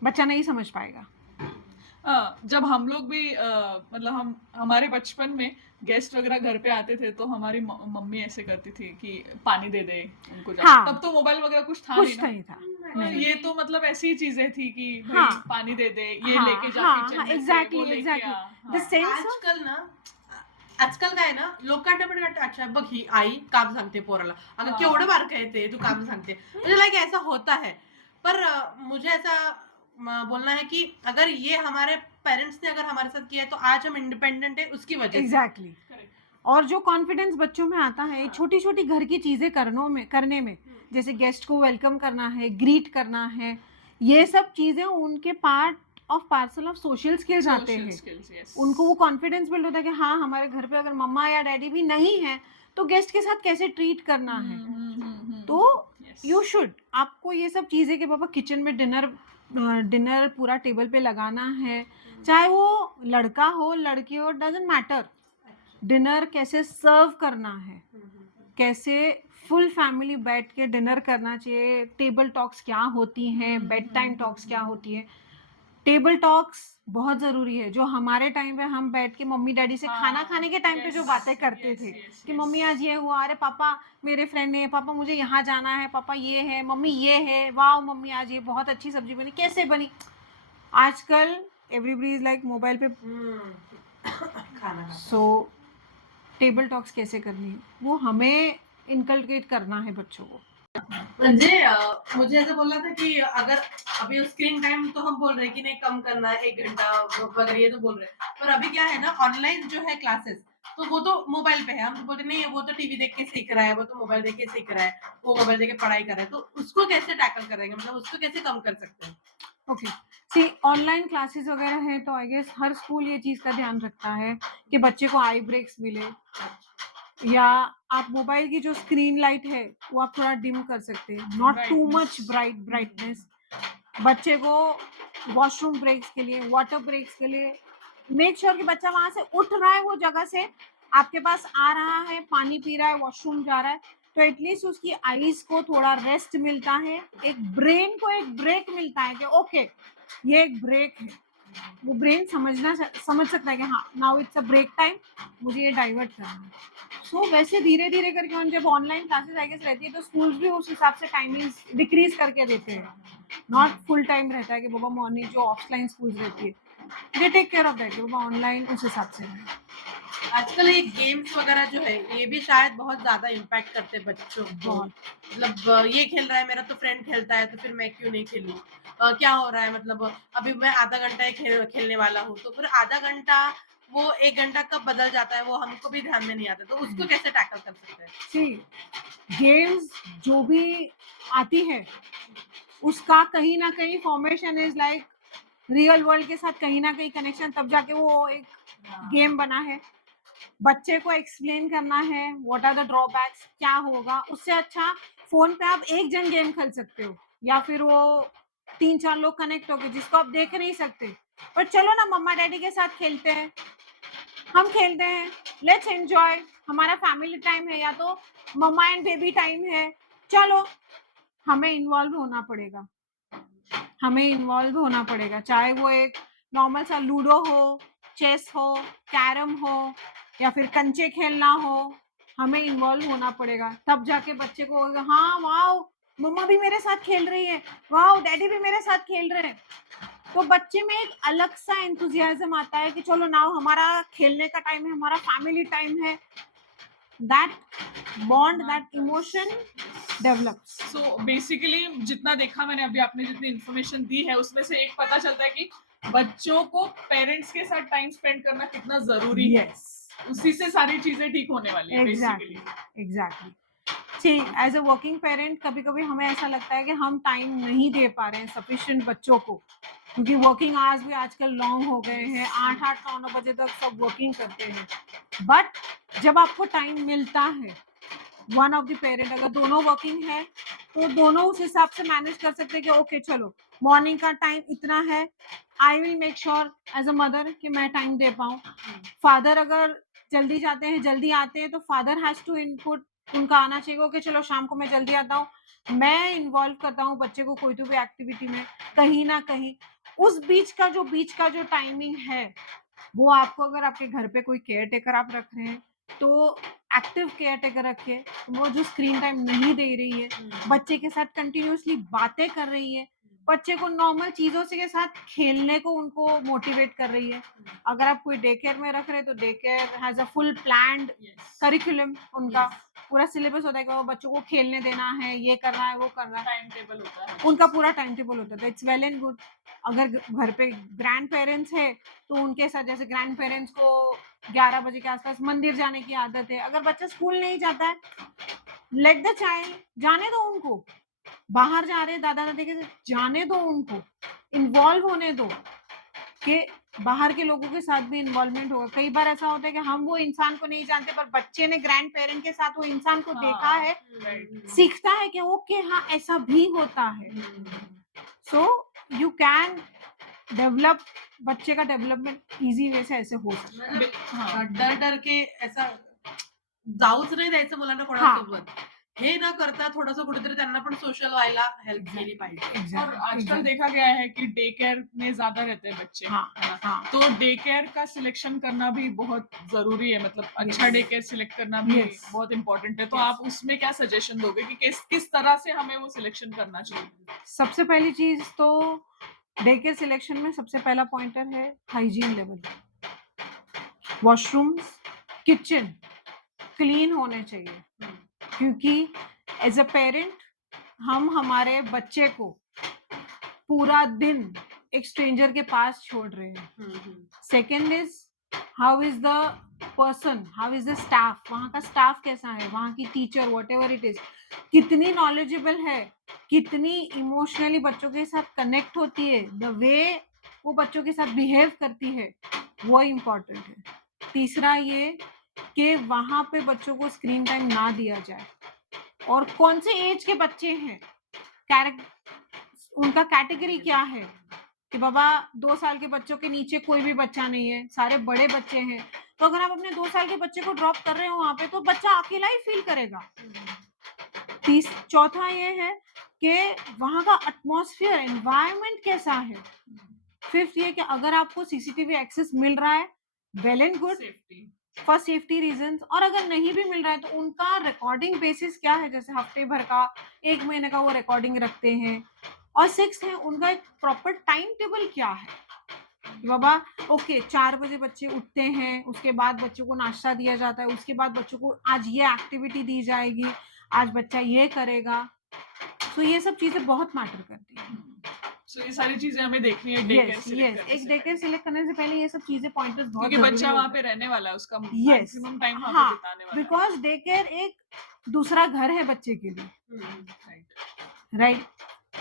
बच्चा नहीं समझ पाएगा। जब हम लोग भी मतलब हम हमारे बचपन में गेस्ट वगैरह घर पे आते थे तो हमारी मम्मी ऐसे करती थी कि पानी दे दे उनको जाके। हाँ, तब तो मोबाइल वगैरह कुछ था नहीं कुछ ना। नहीं था। नहीं। ये तो मतलब ऐसी ही चीजें थी कि भाई हाँ, पानी दे दे, ये हाँ, लेके जा हाँ, किचन हाँ, में से, एक्झॅक्टली, वो लेके एक्झॅक्टली. आ। द हाँ सेन्स ऑफ आजकाल ना आजकाल काय ना लोकांना पण वाटतं अच्छा बघ ही आई काम सांगते पोराला अगं हाँ। केवढं बारकं आहे ते तू काम सांगते मुझे लाइक ऐसा होता है पर मुझे ऐसा बोलना है कि अगर ये हमारे पेरेंट्स ने अगर हमारे साथ किया है तो आज हम इंडिपेंडेंट है उसकी वजह से एग्जैक्टली. Correct. और जो कॉन्फिडेंस बच्चों में आता है हाँ. छोटी छोटी घर की चीजें करने में, जैसे गेस्ट को वेलकम करना है, ग्रीट करना है, ये सब चीजें उनके part of parcel of social skills आते Social हैं. skills, yes. उनको वो कॉन्फिडेंस बिल्ड होता है कि हाँ हमारे घर पे अगर मम्मा या डैडी भी नहीं है तो गेस्ट के साथ कैसे ट्रीट करना है. तो Yes. यू शुड, आपको ये सब चीजें कि पापा किचन में डिनर पूरा टेबल पे लगाना है, चाहे वो लड़का हो लड़की हो, डजेंट मैटर. डिनर कैसे सर्व करना है, कैसे फुल फैमिली बैठ के डिनर करना चाहिए, टेबल टॉक्स क्या होती हैं, बेड टाइम टॉक्स क्या होती है. टेबल टॉक्स बहुत जरूरी है. जो हमारे टाइम पे हम बैठ के मम्मी डैडी से हाँ, खाना खाने के टाइम पे yes, जो बातें करते yes, थे yes, कि yes. मम्मी आज ये हुआ, अरे पापा मेरे फ्रेंड ने, पापा मुझे यहाँ जाना है, पापा ये है, मम्मी ये है, वाह मम्मी आज ये बहुत अच्छी सब्जी बनी, कैसे बनी. आजकल एवरीबडी इज लाइक मोबाइल पे. खाना सो टेबल टॉक्स कैसे करनी है वो हमें इनकलकेट करना है बच्चों को. म्हणजे मुझे ऐसा बोलना था कि अगर अभी स्क्रीन टाइम तो हम बोल रहे हैं कि नहीं कम करना है 1 घंटा वगैरह ये तो बोल रहे हैं पर अभी क्या है ना ऑनलाइन जो है क्लासेस तो वो तो मोबाइल पे है हम तो बोलते नहीं वो तो टीवी देख के सीख रहा है वो तो मोबाइल देख के सीख रहा है वो मोबाइल देख के पढ़ाई कर रहा है तो उसको कैसे टैकल करेंगे मतलब उसको कैसे कम कर सकते हैं. ओके, सी ऑनलाइन क्लासेस वगैरह हैं तो आई गेस हर स्कूल ये चीज़ का ध्यान रखता है कि बच्चे को आई ब्रेक्स मिले, या आप मोबाइल की जो स्क्रीन लाइट है वो आप थोड़ा डिम कर सकते हैं, नॉट टू मच ब्राइटनेस. बच्चे को वॉशरूम ब्रेक्स के लिए, वाटर ब्रेक्स के लिए मेक श्योर कि बच्चा वहां से उठ रहा है, वो जगह से आपके पास आ रहा है, पानी पी रहा है, वॉशरूम जा रहा है, तो एटलीस्ट उसकी आईज को थोड़ा रेस्ट मिलता है, एक ब्रेन को एक ब्रेक मिलता है कि ओके ये एक ब्रेक है. वो ब्रेन समझ सकता है कि हाँ now it's a break time, मुझे ये डाइवर्ट करना है. सो वैसे धीरे धीरे करके उन जब ऑनलाइन क्लासेस आई गेस रहती है तो स्कूल्स भी उस हिसाब से टाइमिंग डिक्रीज करके देते हैं. नॉट फुल टाइम रहता है कि बाबा मॉर्निंग जो ऑफलाइन स्कूल्स रहती है they take care of that कि बाबा ऑनलाइन उस हिसाब से है. आजकल ये गेम्स वगैरह जो है ये भी शायद बहुत ज्यादा इम्पैक्ट करते हैं बच्चों को बहुत. मतलब ये खेल रहा है मेरा तो फ्रेंड खेलता है तो फिर मैं क्यों नहीं खेलूं क्या हो रहा है मतलब अभी मैं आधा घंटा ही खेलने वाला हूँ तो फिर आधा घंटा वो 1 घंटा कब बदल जाता है वो हमको भी ध्यान में नहीं आता तो उसको कैसे टैकल कर सकते हैं. सी गेम्स जो भी आती है उसका कहीं ना कहीं formation is like real world के साथ कहीं ना कहीं कनेक्शन, तब जाके वो एक गेम बना है. बच्चे को एक्सप्लेन करना है व्हाट आर द ड्रॉबैक्स, क्या होगा. उससे अच्छा फोन पे आप एक जन गेम खेल सकते हो या फिर वो 3-4 लोग कनेक्ट होके जिसको आप देख नहीं सकते, पर चलो ना मम्मा डैडी के साथ खेलते हैं, हम खेलते हैं, लेट्स एंजॉय, हमारा फैमिली टाइम है या तो मम्मा एंड बेबी टाइम है, चलो. हमें इन्वॉल्व होना पड़ेगा, चाहे वो एक नॉर्मल सा लूडो हो, चेस हो, कैरम हो या फिर कंचे खेलना हो. हमें इन्वॉल्व होना पड़ेगा तब जाके बच्चे को होगा हाँ वाओ मम्मा भी मेरे साथ खेल रही है, वाओ डैडी भी मेरे साथ खेल रहे हैं. तो बच्चे में एक अलग सा एंथुजियाज्म आता है कि चलो नाउ हमारा खेलने का टाइम है, हमारा फैमिली टाइम है. That bond, that emotion develops. So basically जितना देखा मैंने अभी आपने जितनी इन्फॉर्मेशन दी है उसमें से एक पता चलता है कि बच्चों को पेरेंट्स के साथ टाइम स्पेंड करना कितना जरूरी है. उसी से सारी चीजें ठीक होने वाली है basically. Exactly. See as a working parent कभी कभी हमें ऐसा लगता है कि हम टाइम नहीं दे पा रहे हैं सफिशिएंट बच्चों को, क्योंकि वर्किंग आवर्स भी आजकल लॉन्ग हो गए हैं, 8-8 9-9 बजे तक सब वर्किंग करते हैं. बट जब आपको टाइम मिलता है, वन ऑफ द पेरेंट अगर दोनों वर्किंग है तो दोनों उस हिसाब से मैनेज कर सकते हैं कि ओके चलो मॉर्निंग का टाइम इतना है, I will make sure as a mother कि मैं टाइम दे पाऊँ. फादर अगर जल्दी जाते हैं जल्दी आते हैं तो फादर हैज टू इनपुट, उनका आना चाहिए ओके चलो शाम को मैं जल्दी आता हूँ, मैं इन्वॉल्व करता हूँ बच्चे को कोई तो भी एक्टिविटी में कहीं ना कहीं. उस बीच का जो टाइमिंग है वो आपको, अगर आपके घर पे कोई केयर टेकर आप रख रहे हैं तो एक्टिव केयर टेकर रखिए, वो जो स्क्रीन टाइम नहीं दे रही है, बच्चे के साथ कंटिन्यूअसली बातें कर रही है, बच्चे को नॉर्मल चीजों से के साथ खेलने को उनको मोटिवेट कर रही है। अगर आप कोई डे केयर में रख रहे हैं तो day care has a full planned curriculum, उनका पूरा सिलेबस होता है कि वो बच्चों को खेलने देना है, ये करना है, वो करना है, टाइम टेबल होता है, उनका पूरा टाइम टेबल होता है। It's well and good. अगर घर पे ग्रैंड पेरेंट्स है तो उनके साथ, जैसे ग्रैंड पेरेंट्स को 11 बजे के आसपास मंदिर जाने की आदत है, अगर बच्चा स्कूल नहीं जाता है, लेट द चाइल्ड, जाने दो उनको, बाहर जा रहे हैं दादा दादी के साथ, जाने दो उनको, इन्वॉल्व होने दो, कि बाहर के लोगों के साथ भी इन्वॉल्वमेंट होगा। कई बार ऐसा होता है कि हम वो इंसान को नहीं जानते पर बच्चे ने ग्रैंड पेरेंट के साथ वो इंसान को देखा है, सीखता है कि ओके हाँ ऐसा भी होता है। सो यू कैन डेवलप, बच्चे का डेवलपमेंट इजी वे से ऐसे हो सकता है। डर डर के ऐसा जाऊच नाही द्यायचं मुलांना कोणासोबत, हे न करता थोडंसं कुठेतरी त्यांना पण सोशल व्हायला हेल्प केली पाहिजे। और आजकल देखा गया है कि डे केयर में ज्यादा रहते हैं बच्चे, हाँ, है ना? हाँ। तो डे केयर का सिलेक्शन करना भी बहुत जरूरी है, मतलब अच्छा डे केयर सिलेक्ट करना भी Yes. बहुत इंपॉर्टेंट है। तो आप उसमें क्या सजेशन दोगे कि किस तरह से हमें वो सिलेक्शन करना चाहिए? सबसे पहली चीज तो डे केयर सिलेक्शन में सबसे पहला पॉइंटर है hygiene level. Washrooms, kitchen clean होने चाहिए, क्योंकि एज अ पेरेंट हम हमारे बच्चे को पूरा दिन एक स्ट्रेंजर के पास छोड़ रहे हैं। Second is how is the person, how is the staff, वहाँ का स्टाफ कैसा है, वहाँ की teacher what ever it is कितनी नॉलेजेबल है, कितनी इमोशनली बच्चों के साथ कनेक्ट होती है, द वे वो बच्चों के साथ बिहेव करती है, वो इम्पोर्टेंट है। तीसरा ये कि वहाँ पे बच्चों को स्क्रीन टाइम ना दिया जाए, और कौन से एज के बच्चे हैं, उनका कैटेगरी क्या है, कि बाबा 2 साल के बच्चों के नीचे कोई भी बच्चा नहीं है, सारे बड़े बच्चे हैं। तो अगर आप अपने 2 साल के बच्चे को ड्रॉप कर रहे हो वहां पे तो बच्चा अकेला ही फील करेगा। चौथा ये है कि वहां का एटमॉस्फेयर, एनवायरनमेंट कैसा है। फिफ्थ ये कि अगर आपको सीसीटीवी एक्सेस मिल रहा है, well and good, for safety reasons, और अगर नहीं भी मिल रहा है तो उनका रिकॉर्डिंग बेसिस क्या है, जैसे हफ्ते भर का, 1 महीने का वो रिकॉर्डिंग रखते हैं। और सिक्स है उनका एक प्रॉपर टाइम टेबल क्या है, बाबा ओके 4 बजे बच्चे उठते हैं, उसके बाद बच्चों को नाश्ता दिया जाता है, उसके बाद बच्चों को आज ये एक्टिविटी दी जाएगी, आज बच्चा ये करेगा। तो ये सब चीजें बहुत मैटर करती हैं। So, ये सारी चीजें हमें देखनी है डे केयर सिलेक्ट करने एक से डे केयर सिलेक्ट करने से पहले ये सब चीजें पॉइंटर्स बहुत क्योंकि बच्चा वहाँ पे रहने वाला है, उसका मैक्सिमम टाइम वहाँ पे बिताने वाला है। बिकॉज डे केयर एक दूसरा घर है बच्चे के लिए, राइट।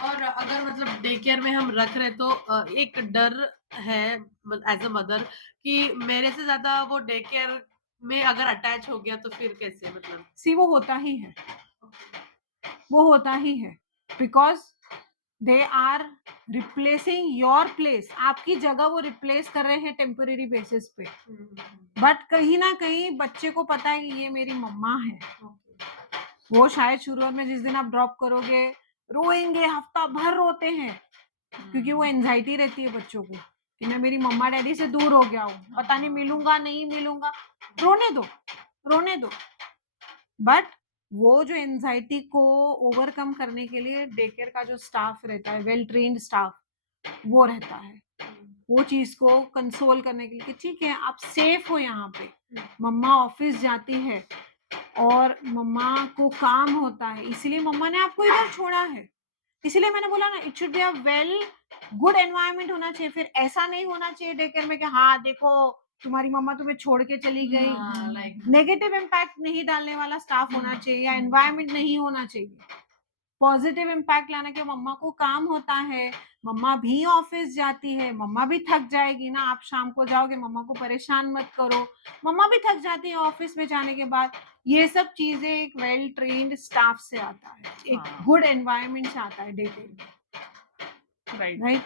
और अगर मतलब डे केयर में हम रख रहे तो एक डर है एज अ मदर कि मेरे से ज्यादा वो डे केयर में अगर अटैच हो गया तो फिर कैसे, मतलब सी वो होता ही है, वो होता ही है, because they are replacing your place, आपकी जगह वो रिप्लेस कर रहे हैं टेम्पररी बेसिस पे। बट कहीं ना कहीं बच्चे को पता है कि ये मेरी मम्मा है। वो शायद शुरुआत में जिस दिन आप ड्रॉप करोगे रोएंगे, हफ्ता भर रोते हैं, क्योंकि वो एंजाइटी रहती है बच्चों को कि मैं मेरी मम्मा डैडी से दूर हो गया हूँ, पता नहीं मिलूंगा नहीं मिलूंगा। रोने दो, रोने दो। बट वो जो एंजाइटी को ओवरकम करने के लिए डे केयर का जो स्टाफ रहता है, वेल ट्रेन्ड स्टाफ, वो रहता है वो चीज को कंसोल करने के लिए कि ठीक है आप सेफ हो यहाँ पे, मम्मा ऑफिस जाती है और मम्मा को काम होता है, इसीलिए मम्मा ने आपको इधर छोड़ा है। इसीलिए मैंने बोला ना, it should be a well good environment होना चाहिए। फिर ऐसा नहीं होना चाहिए डे केयर में कि हाँ देखो तुम्हारी मम्मा तुम्हें छोड़ के चली गई। नेगेटिव इम्पैक्ट नहीं डालने वाला स्टाफ होना चाहिए या एनवायरनमेंट नहीं होना चाहिए। पॉजिटिव इम्पैक्ट लाना कि मम्मा को काम होता है, मम्मा भी ऑफिस जाती है, मम्मा भी थक जाएगी ना, आप शाम को जाओगे, मम्मा को परेशान मत करो, मम्मा भी थक जाती है ऑफिस में जाने के बाद। ये सब चीजें एक वेल ट्रेन्ड स्टाफ से आता है, एक गुड एनवायरनमेंट से आता है डे केयर, राइट।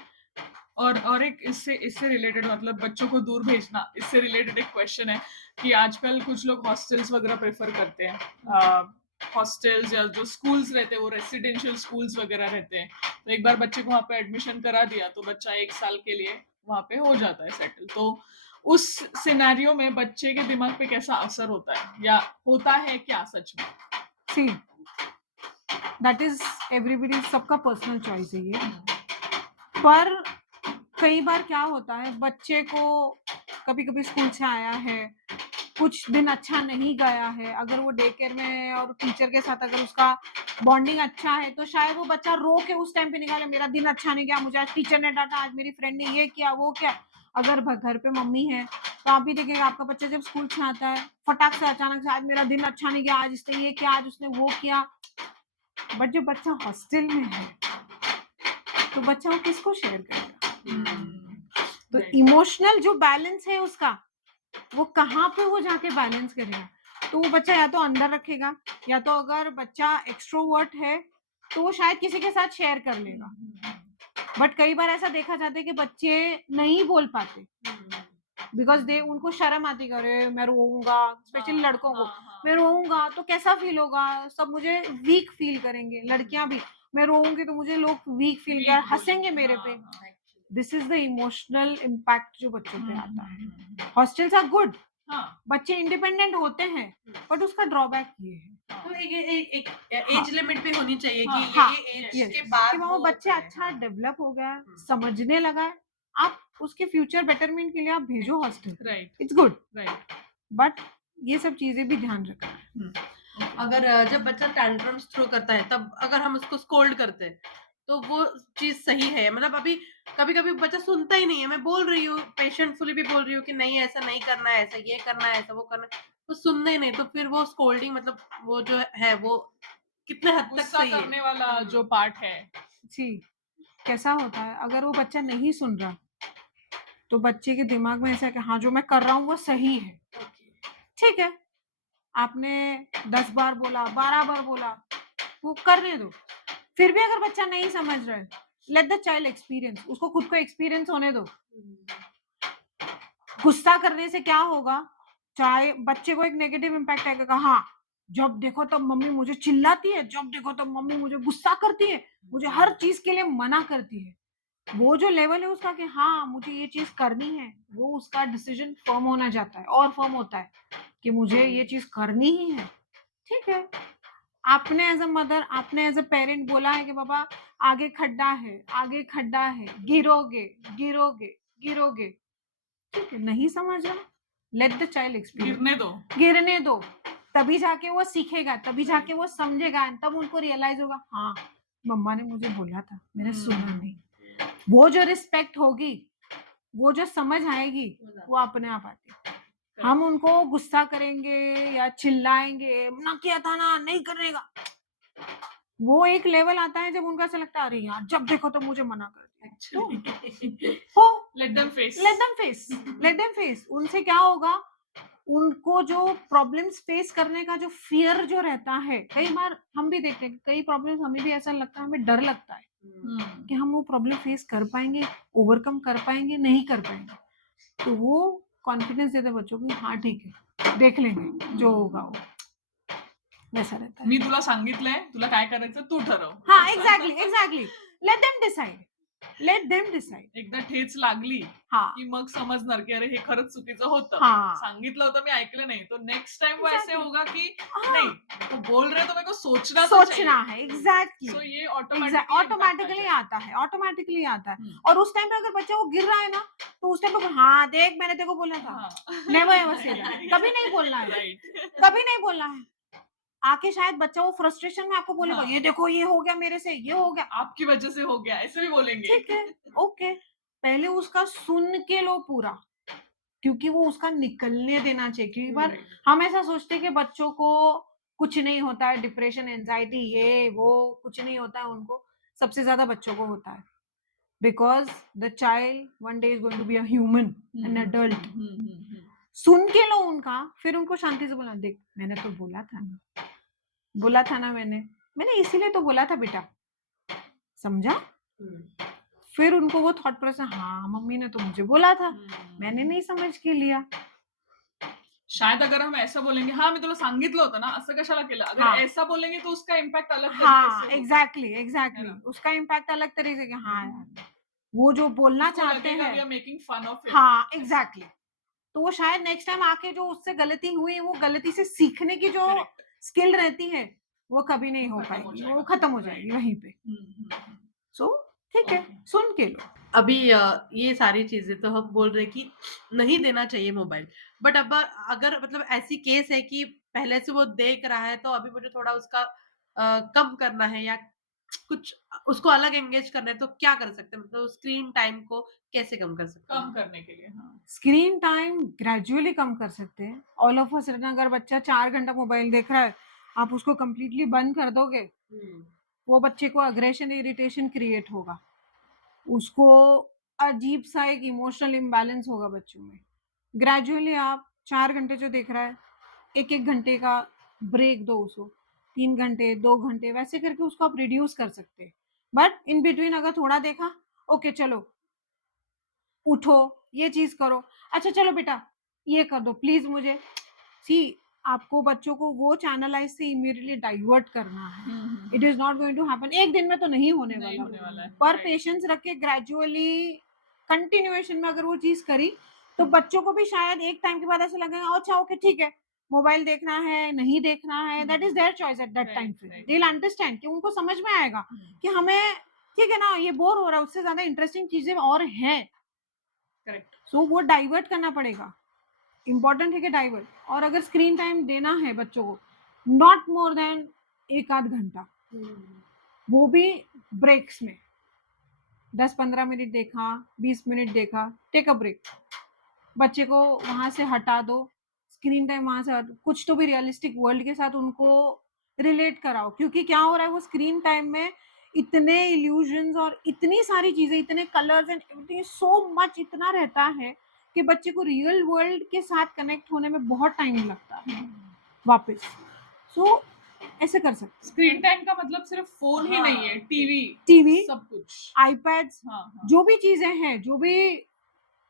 और एक इससे रिलेटेड, मतलब बच्चों को दूर भेजना, इससे रिलेटेड एक क्वेश्चन है कि आजकल कुछ लोग हॉस्टल्स वगैरह प्रेफर करते हैं हॉस्टल्स या जो स्कूल्स रहते हैं वो रेसिडेंशियल स्कूल्स वगैरह रहते हैं, तो एक बार बच्चे को वहाँ पे एडमिशन करा दिया तो बच्चा 1 साल के लिए वहाँ पे हो जाता है सेटल। तो उस सिनेरियो में बच्चे के दिमाग पे कैसा असर होता है या होता है क्या सच में? सी दैट इज एवरीबडी, सबका पर्सनल चॉइस है ये। पर कई बार क्या होता है, बच्चे को कभी कभी स्कूल से आया है, कुछ दिन अच्छा नहीं गया है, अगर वो डे केयर में है और टीचर के साथ अगर उसका बॉन्डिंग अच्छा है तो शायद वो बच्चा रो के उस टाइम पे निकाले, मेरा दिन अच्छा नहीं गया, मुझे आज टीचर ने डांटा, आज मेरी फ्रेंड ने ये किया वो किया। अगर घर पे मम्मी है तो आप भी देखेंगे आपका बच्चा जब स्कूल से आता है फटाक से अचानक से आज मेरा दिन अच्छा नहीं गया, आज इसने ये किया, आज उसने वो किया। बट जब बच्चा हॉस्टल में है तो बच्चा वो किसको शेयर करेगा? तो Right. इमोशनल जो बैलेंस है उसका, वो कहाँ पे वो जाके बैलेंस करेगा? तो वो बच्चा या तो अंदर रखेगा, या तो अगर बच्चा एक्सट्रोवर्ट है तो वो शायद किसी के साथ शेयर कर लेगा। बट कई बार ऐसा देखा जाता है कि बच्चे नहीं बोल पाते बिकॉज दे, उनको शर्म आती है, अरे मैं रोऊंगा, स्पेशली लड़कों को, मैं रोऊंगा तो कैसा फील होगा, सब मुझे वीक फील करेंगे, लड़कियां भी, मैं रोऊंगी तो मुझे लोग वीक फील कर हंसेंगे मेरे पे। This is the emotional impact जो बच्चों पे आता है। हॉस्टल्स आर गुड, बच्चे इंडिपेंडेंट होते हैं, बट उसका ड्रॉबैक ये है तो एक एज लिमिट भी होनी चाहिए कि हाँ, ये एज yes, के बाद कि वो बच्चा अच्छा डेवलप हो गया, समझने लगा है, आप उसके फ्यूचर बेटरमेंट के लिए आप भेजो hostel, right it's good, right. But ये सब चीजें भी ध्यान रखना है। अगर जब बच्चा टैंट्रम्स थ्रो करता है तब अगर हम उसको स्कोल्ड करते हैं तो वो चीज सही है? मतलब अभी कभी कभी बच्चा सुनता ही नहीं है, मैं बोल रही हूँ पेशेंटफुली भी बोल रही हूँ कि नहीं ऐसा नहीं करना है, ऐसा ये करना है, ऐसा वो करना है, वो सुनने ही नहीं, तो फिर वो स्कोल्डिंग मतलब वो जो है वो कितने हद तक गुस्सा सही है? करने वाला जो पार्ट है, सी कैसा होता है, अगर वो बच्चा नहीं सुन रहा तो बच्चे के दिमाग में ऐसा है कि हाँ जो मैं कर रहा हूँ वो सही है, ठीक है, आपने 10 बार बोला, 12 बार बोला, वो करने दो। फिर भी अगर बच्चा नहीं समझ रहा है, लेट द चाइल्ड एक्सपीरियंस, उसको खुद को एक्सपीरियंस होने दो। गुस्सा करने से क्या होगा, चाहे बच्चे को एक नेगेटिव इम्पैक्ट आएगा, हाँ जब देखो तब मम्मी मुझे चिल्लाती है, जब देखो तब मम्मी मुझे गुस्सा करती है, मुझे हर चीज के लिए मना करती है। वो जो लेवल है उसका कि हाँ मुझे ये चीज करनी है, वो उसका डिसीजन फर्म होना जाता है और फर्म होता है कि मुझे ये चीज करनी ही है, ठीक है। आपने एज अ मदर, आपने एज अ पेरेंट बोला है कि बाबा आगे खड्डा है, आगे खड्डा है, गिरोगे गिरोगे गिरोगे, ठीक है, नहीं समझ रहा, लेट द चाइल्ड एक्सपीरियंस, गिरने दो, तभी जाके वो सीखेगा, तभी जाके वो समझेगा, तब उनको रियलाइज होगा हाँ मम्मा ने मुझे बोला था, मैंने सुना नहीं। वो जो रिस्पेक्ट होगी, वो जो समझ आएगी, वो अपने आप आती है। हम उनको गुस्सा करेंगे या चिल्लाएंगे, ना किया था ना, नहीं करने का, वो एक लेवल आता है जब उनका ऐसा लगता है अरे यार जब देखो तो मुझे मना कर दिया, तो let them face, let them face, let them face. उनसे क्या होगा, उनको जो प्रॉब्लम्स फेस करने का जो फियर जो रहता है, कई बार हम भी देखते हैं कई प्रॉब्लम्स हमें भी ऐसा लगता है, हमें डर लगता है कि हम वो प्रॉब्लम फेस कर पाएंगे, ओवरकम कर पाएंगे, नहीं कर पाएंगे, तो वो कॉन्फिडेंस देते बच्चों को, हाँ ठीक है देख लेंगे जो होगा वो, वैसा रहता है। मी तुला सांगितलंय, तुला काय करायचं तू ठरव। हाँ exactly exactly, let them decide, let them decide. एकदा ठेच लागली हाँ की मग समजणार की अरे हे खरंच चुकीचं होतं, हाँ सांगितलं होतं मी ऐकलं नाही, तो नेक्स्ट टाइम वो ऐसे Exactly. होगा कि हाँ, नहीं वो बोल रहे तो मेरे को सोचना तो सोचना है, एग्जैक्टली, सो ये ऑटोमेटिकली आता है, ऑटोमेटिकली आता है। और उस टाइम पे अगर बच्चा वो गिर रहा है ना, तो उस टाइम पे हाँ देख मैंने तेरे को बोला था, नेवर एवर से दैट, कभी नहीं बोलना है, राइट, कभी नहीं बोलना है। आके शायद बच्चा वो फ्रस्ट्रेशन में आपको बोलेगा, हाँ। ये देखो ये हो गया मेरे से, ये हो गया, आपकी वजह से हो गया, ऐसे भी बोलेंगे। ठीक है, ओके, पहले उसका सुन के लो पूरा, क्योंकि वो उसका निकलने देना चाहिए। क्योंकि बार हम ऐसा सोचते हैं कि बच्चों को कुछ नहीं होता है, डिप्रेशन एंजाइटी ये वो कुछ नहीं होता है, उनको सबसे ज्यादा बच्चों को होता है, because the child one day is going to be a human an adult. सुन के लो उनका, फिर उनको शांति से बोला, देख मैंने तो बोला था ना मैंने इसीलिए तो बोला था बेटा, समझा। फिर उनको वो थॉट प्रोसेस, हाँ मम्मी ने तो मुझे बोला था, मैंने नहीं समझ के लिया, शायद अगर हम ऐसा बोलेंगे, हाँ मी तुला सांगितलं होतं ना, असं कशाला केलं, अगर हाँ ऐसा बोलेंगे तो उसका इम्पैक्ट अलग तरीके हाँ से होगा, एग्जैक्टली है एग्जैक्टली ना? उसका इम्पैक्ट अलग तरीके के हाँ यार वो जो बोलना उसको चाहते लगेगा वी हैं are making fun of him. हाँ एग्जैक्टली तो वो शायद नेक्स्ट टाइम आके जो उससे गलती हुई वो गलती से सीखने की जो करेक्ट, स्किल रहती है वो कभी नहीं वो हो खत्म हो पाएगी वो जाएगा। खत्म हो जाएगी राइट। वहीं पे सो ठीक है ओके। सुन के लो अभी ये सारी चीजें तो हम बोल रहे हैं कि नहीं देना चाहिए मोबाइल, बट अब अगर मतलब ऐसी केस है कि पहले से वो देख रहा है तो अभी मुझे थोड़ा उसका कम करना है या कुछ उसको अलग एंगेज करना है, तो क्या कर सकते हैं, मतलब स्क्रीन टाइम को कैसे कम कर सकते कम हैं? करने के लिए, हाँ। स्क्रीन टाइम ग्रेजुअली कम कर सकते हैं ऑल ऑफ अ सडन अगर बच्चा 4 घंटा मोबाइल देख रहा है आप उसको कंप्लीटली बंद कर दोगे वो बच्चे को अग्रेशन इरिटेशन क्रिएट होगा उसको अजीब सा एक इमोशनल इम्बैलेंस होगा बच्चों में ग्रेजुअली आप 4 घंटे जो देख रहा है एक एक घंटे का ब्रेक दो उसको 3 घंटे 2 घंटे वैसे करके उसको आप रिड्यूस कर सकते हैं बट इन बिटवीन अगर थोड़ा देखा ओके चलो उठो ये चीज करो अच्छा चलो बेटा ये कर दो प्लीज मुझे सी आपको बच्चों को वो चैनलाइज से इमीडिएटली डाइवर्ट करना है it is not going to happen एक दिन में तो नहीं होने नहीं वाला होने वाला है, पर राइट। पेशेंस रख के ग्रेजुअली कंटिन्यूएशन में अगर वो चीज करी तो बच्चों को भी शायद एक टाइम के बाद ऐसा लगेगा अच्छा ओके ठीक है मोबाइल देखना है नहीं देखना है that is their choice at that time right, frame right. They will understand कि उनको समझ में आएगा कि हमें ठीक है ना ये बोर हो रहा है उससे ज्यादा इंटरेस्टिंग चीजें और हैं करेक्ट। सो वो डाइवर्ट करना पड़ेगा इंपॉर्टेंट है कि डाइवर्ट और अगर स्क्रीन टाइम देना है बच्चों को नॉट मोर देन 1 आध घंटा वो भी ब्रेक्स में 10-15 मिनट देखा 20 मिनट देखा टेक अ ब्रेक बच्चे को वहां से हटा दो स्क्रीन टाइम वहां से कुछ तो भी रियलिस्टिक वर्ल्ड के साथ उनको रिलेट कराओ क्योंकि क्या हो रहा है वो स्क्रीन टाइम में इतने इल्यूजन्स और इतनी सारी चीजें इतने colours and everything so much इतना रहता है कि बच्चे को रियल वर्ल्ड के साथ कनेक्ट होने में बहुत टाइम लगता है वापस सो ऐसे कर सकते स्क्रीन टाइम का मतलब सिर्फ फोन ही नहीं है, टीवी, टीवी सब कुछ। आईपैड्स हाँ, हाँ। जो भी चीजें हैं जो भी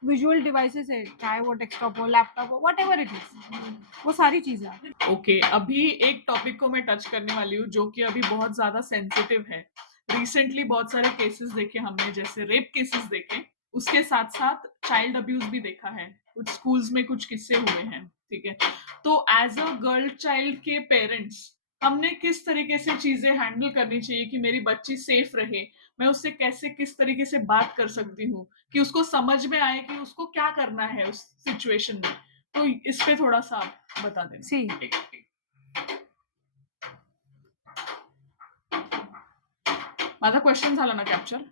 विजुअल डिवाइसेस है चाहे वो डेस्कटॉप हो लैपटॉप हो व्हाटएवर इट इज वो सारी चीजें ओके, अभी एक टॉपिक को मैं टच करने वाली हूँ जो कि अभी बहुत ज्यादा सेंसिटिव है। रिसेंटली बहुत सारे केसेस देखे हमने, जैसे रेप केसेस देखे, उसके साथ साथ चाइल्ड अब्यूज भी देखा है, कुछ स्कूल्स में कुछ किस्से हुए हैं, ठीक है। तो एज अ गर्ल चाइल्ड के पेरेंट्स हमने किस तरीके से चीजें हैंडल करनी चाहिए कि मेरी बच्ची सेफ रहे, मैं उससे कैसे किस तरीके से बात कर सकती हूँ कि उसको समझ में आए कि उसको क्या करना है उस सिचुएशन में। तो इस पे थोड़ा सा आप बता देना। सी माझा क्वेश्चन झाला ना कॅप्चर?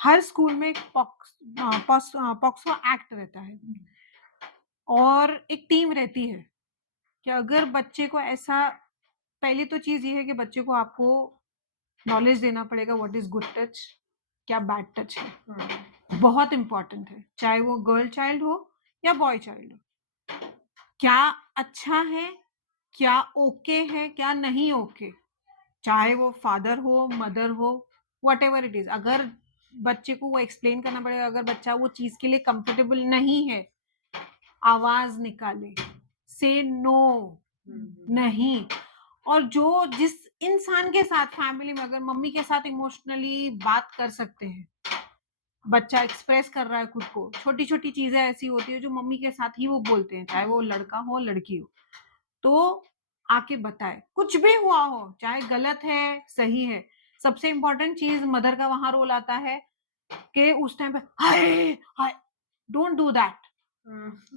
हर स्कूल में एक पॉक्सो एक्ट रहता है और एक टीम रहती है कि अगर बच्चे को ऐसा पहली तो चीज ये है कि बच्चे को आपको नॉलेज देना पड़ेगा व्हाट इज गुड टच क्या बैड टच है बहुत इंपॉर्टेंट है चाहे वो गर्ल चाइल्ड हो या बॉय चाइल्ड हो क्या अच्छा है क्या ओके है क्या नहीं ओके चाहे वो फादर हो मदर हो व्हाटएवर इट इज अगर बच्चे को वो एक्सप्लेन करना पड़ेगा अगर बच्चा वो चीज के लिए कंफर्टेबल नहीं है आवाज निकाले से नो नहीं और जो जिस इंसान के साथ फैमिली में अगर मम्मी के साथ इमोशनली बात कर सकते हैं बच्चा एक्सप्रेस कर रहा है खुद को छोटी छोटी चीजें ऐसी होती है जो मम्मी के साथ ही वो बोलते हैं चाहे वो लड़का हो लड़की हो तो आके बताए कुछ भी हुआ हो चाहे गलत है सही है सबसे इंपॉर्टेंट चीज मदर का वहां रोल आता है कि उस टाइम पे हाय हाय डोंट डू दैट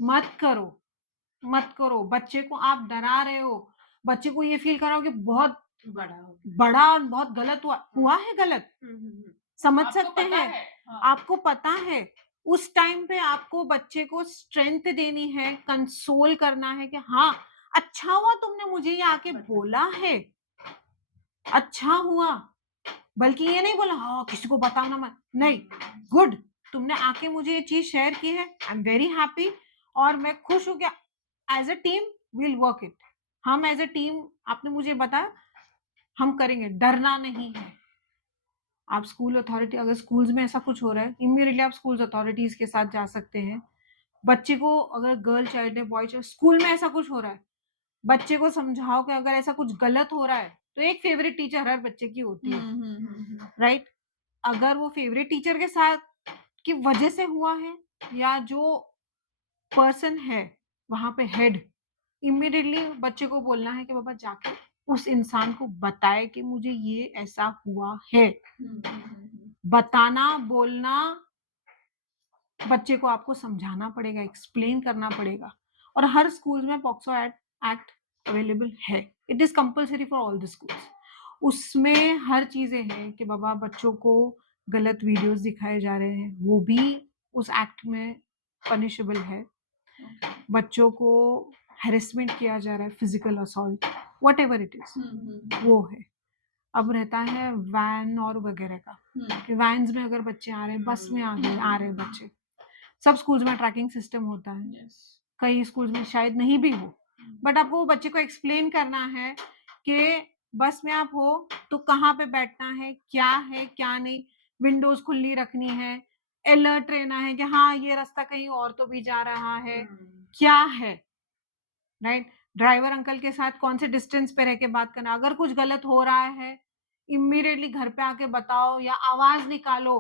मत करो बच्चे को आप डरा रहे हो बच्चे को ये फील कराओ कि बहुत बड़ा और बहुत गलत हुआ है गलत समझ सकते हैं हाँ। आपको पता है उस टाइम पे आपको बच्चे को स्ट्रेंथ देनी है कंसोल करना है कि हाँ अच्छा हुआ तुमने मुझे ये आके बोला है अच्छा हुआ बल्कि ये नहीं बोला हाँ किसी को बताना मत नहीं गुड तुमने आके मुझे ये चीज शेयर की है आई एम वेरी हैप्पी और मैं खुश हूं कि as a team will work it हम एज अ टीम आपने मुझे बताया हम करेंगे डरना नहीं है आप स्कूल अथॉरिटी अगर स्कूल्स में ऐसा कुछ हो रहा है इमीडिएटली आप स्कूल अथॉरिटीज के साथ जा सकते हैं बच्चे को अगर गर्ल चाइल्ड है, बॉय चाइल्ड, स्कूल में ऐसा कुछ हो रहा है, बच्चे को समझाओ कि अगर ऐसा कुछ गलत हो रहा है तो एक फेवरेट टीचर हर बच्चे की होती है, राइट? अगर वो फेवरेट टीचर के साथ की वजह से हुआ है या जो पर्सन है वहां पे हेड, इमीडिएटली बच्चे को बोलना है कि बाबा जाके उस इंसान को बताए कि मुझे ये ऐसा हुआ है। बताना, बोलना, बच्चे को आपको समझाना पड़ेगा, एक्सप्लेन करना पड़ेगा। और हर स्कूल में पॉक्सो एक्ट अवेलेबल है, it is compulsory for all the schools. उसमें हर चीजें हैं कि बाबा बच्चों को गलत वीडियोस दिखाए जा रहे हैं, वो भी उस एक्ट में पनिशेबल है। बच्चों को हेरेसमेंट किया जा रहा है, physical assault, what ever it is, वो है। अब रहता है वैन और वगैरह का, कि वैन्स में अगर बच्चे आ रहे हैं, बस में आ रहे हैं बच्चे, सब स्कूल्स में ट्रैकिंग सिस्टम होता है, कई स्कूल्स में शायद नहीं भी हो, बट आपको वो बच्चे को एक्सप्लेन करना है कि बस में आप हो तो कहाँ पे बैठना है क्या नहीं, विंडोज खुली रखनी है, अलर्ट रहना है कि हाँ ये रास्ता कहीं और तो भी जा रहा है, क्या है, राइट? ड्राइवर अंकल के साथ कौन से डिस्टेंस पे रह के बात करना, अगर कुछ गलत हो रहा है इमीडिएटली घर पे आके बताओ या आवाज निकालो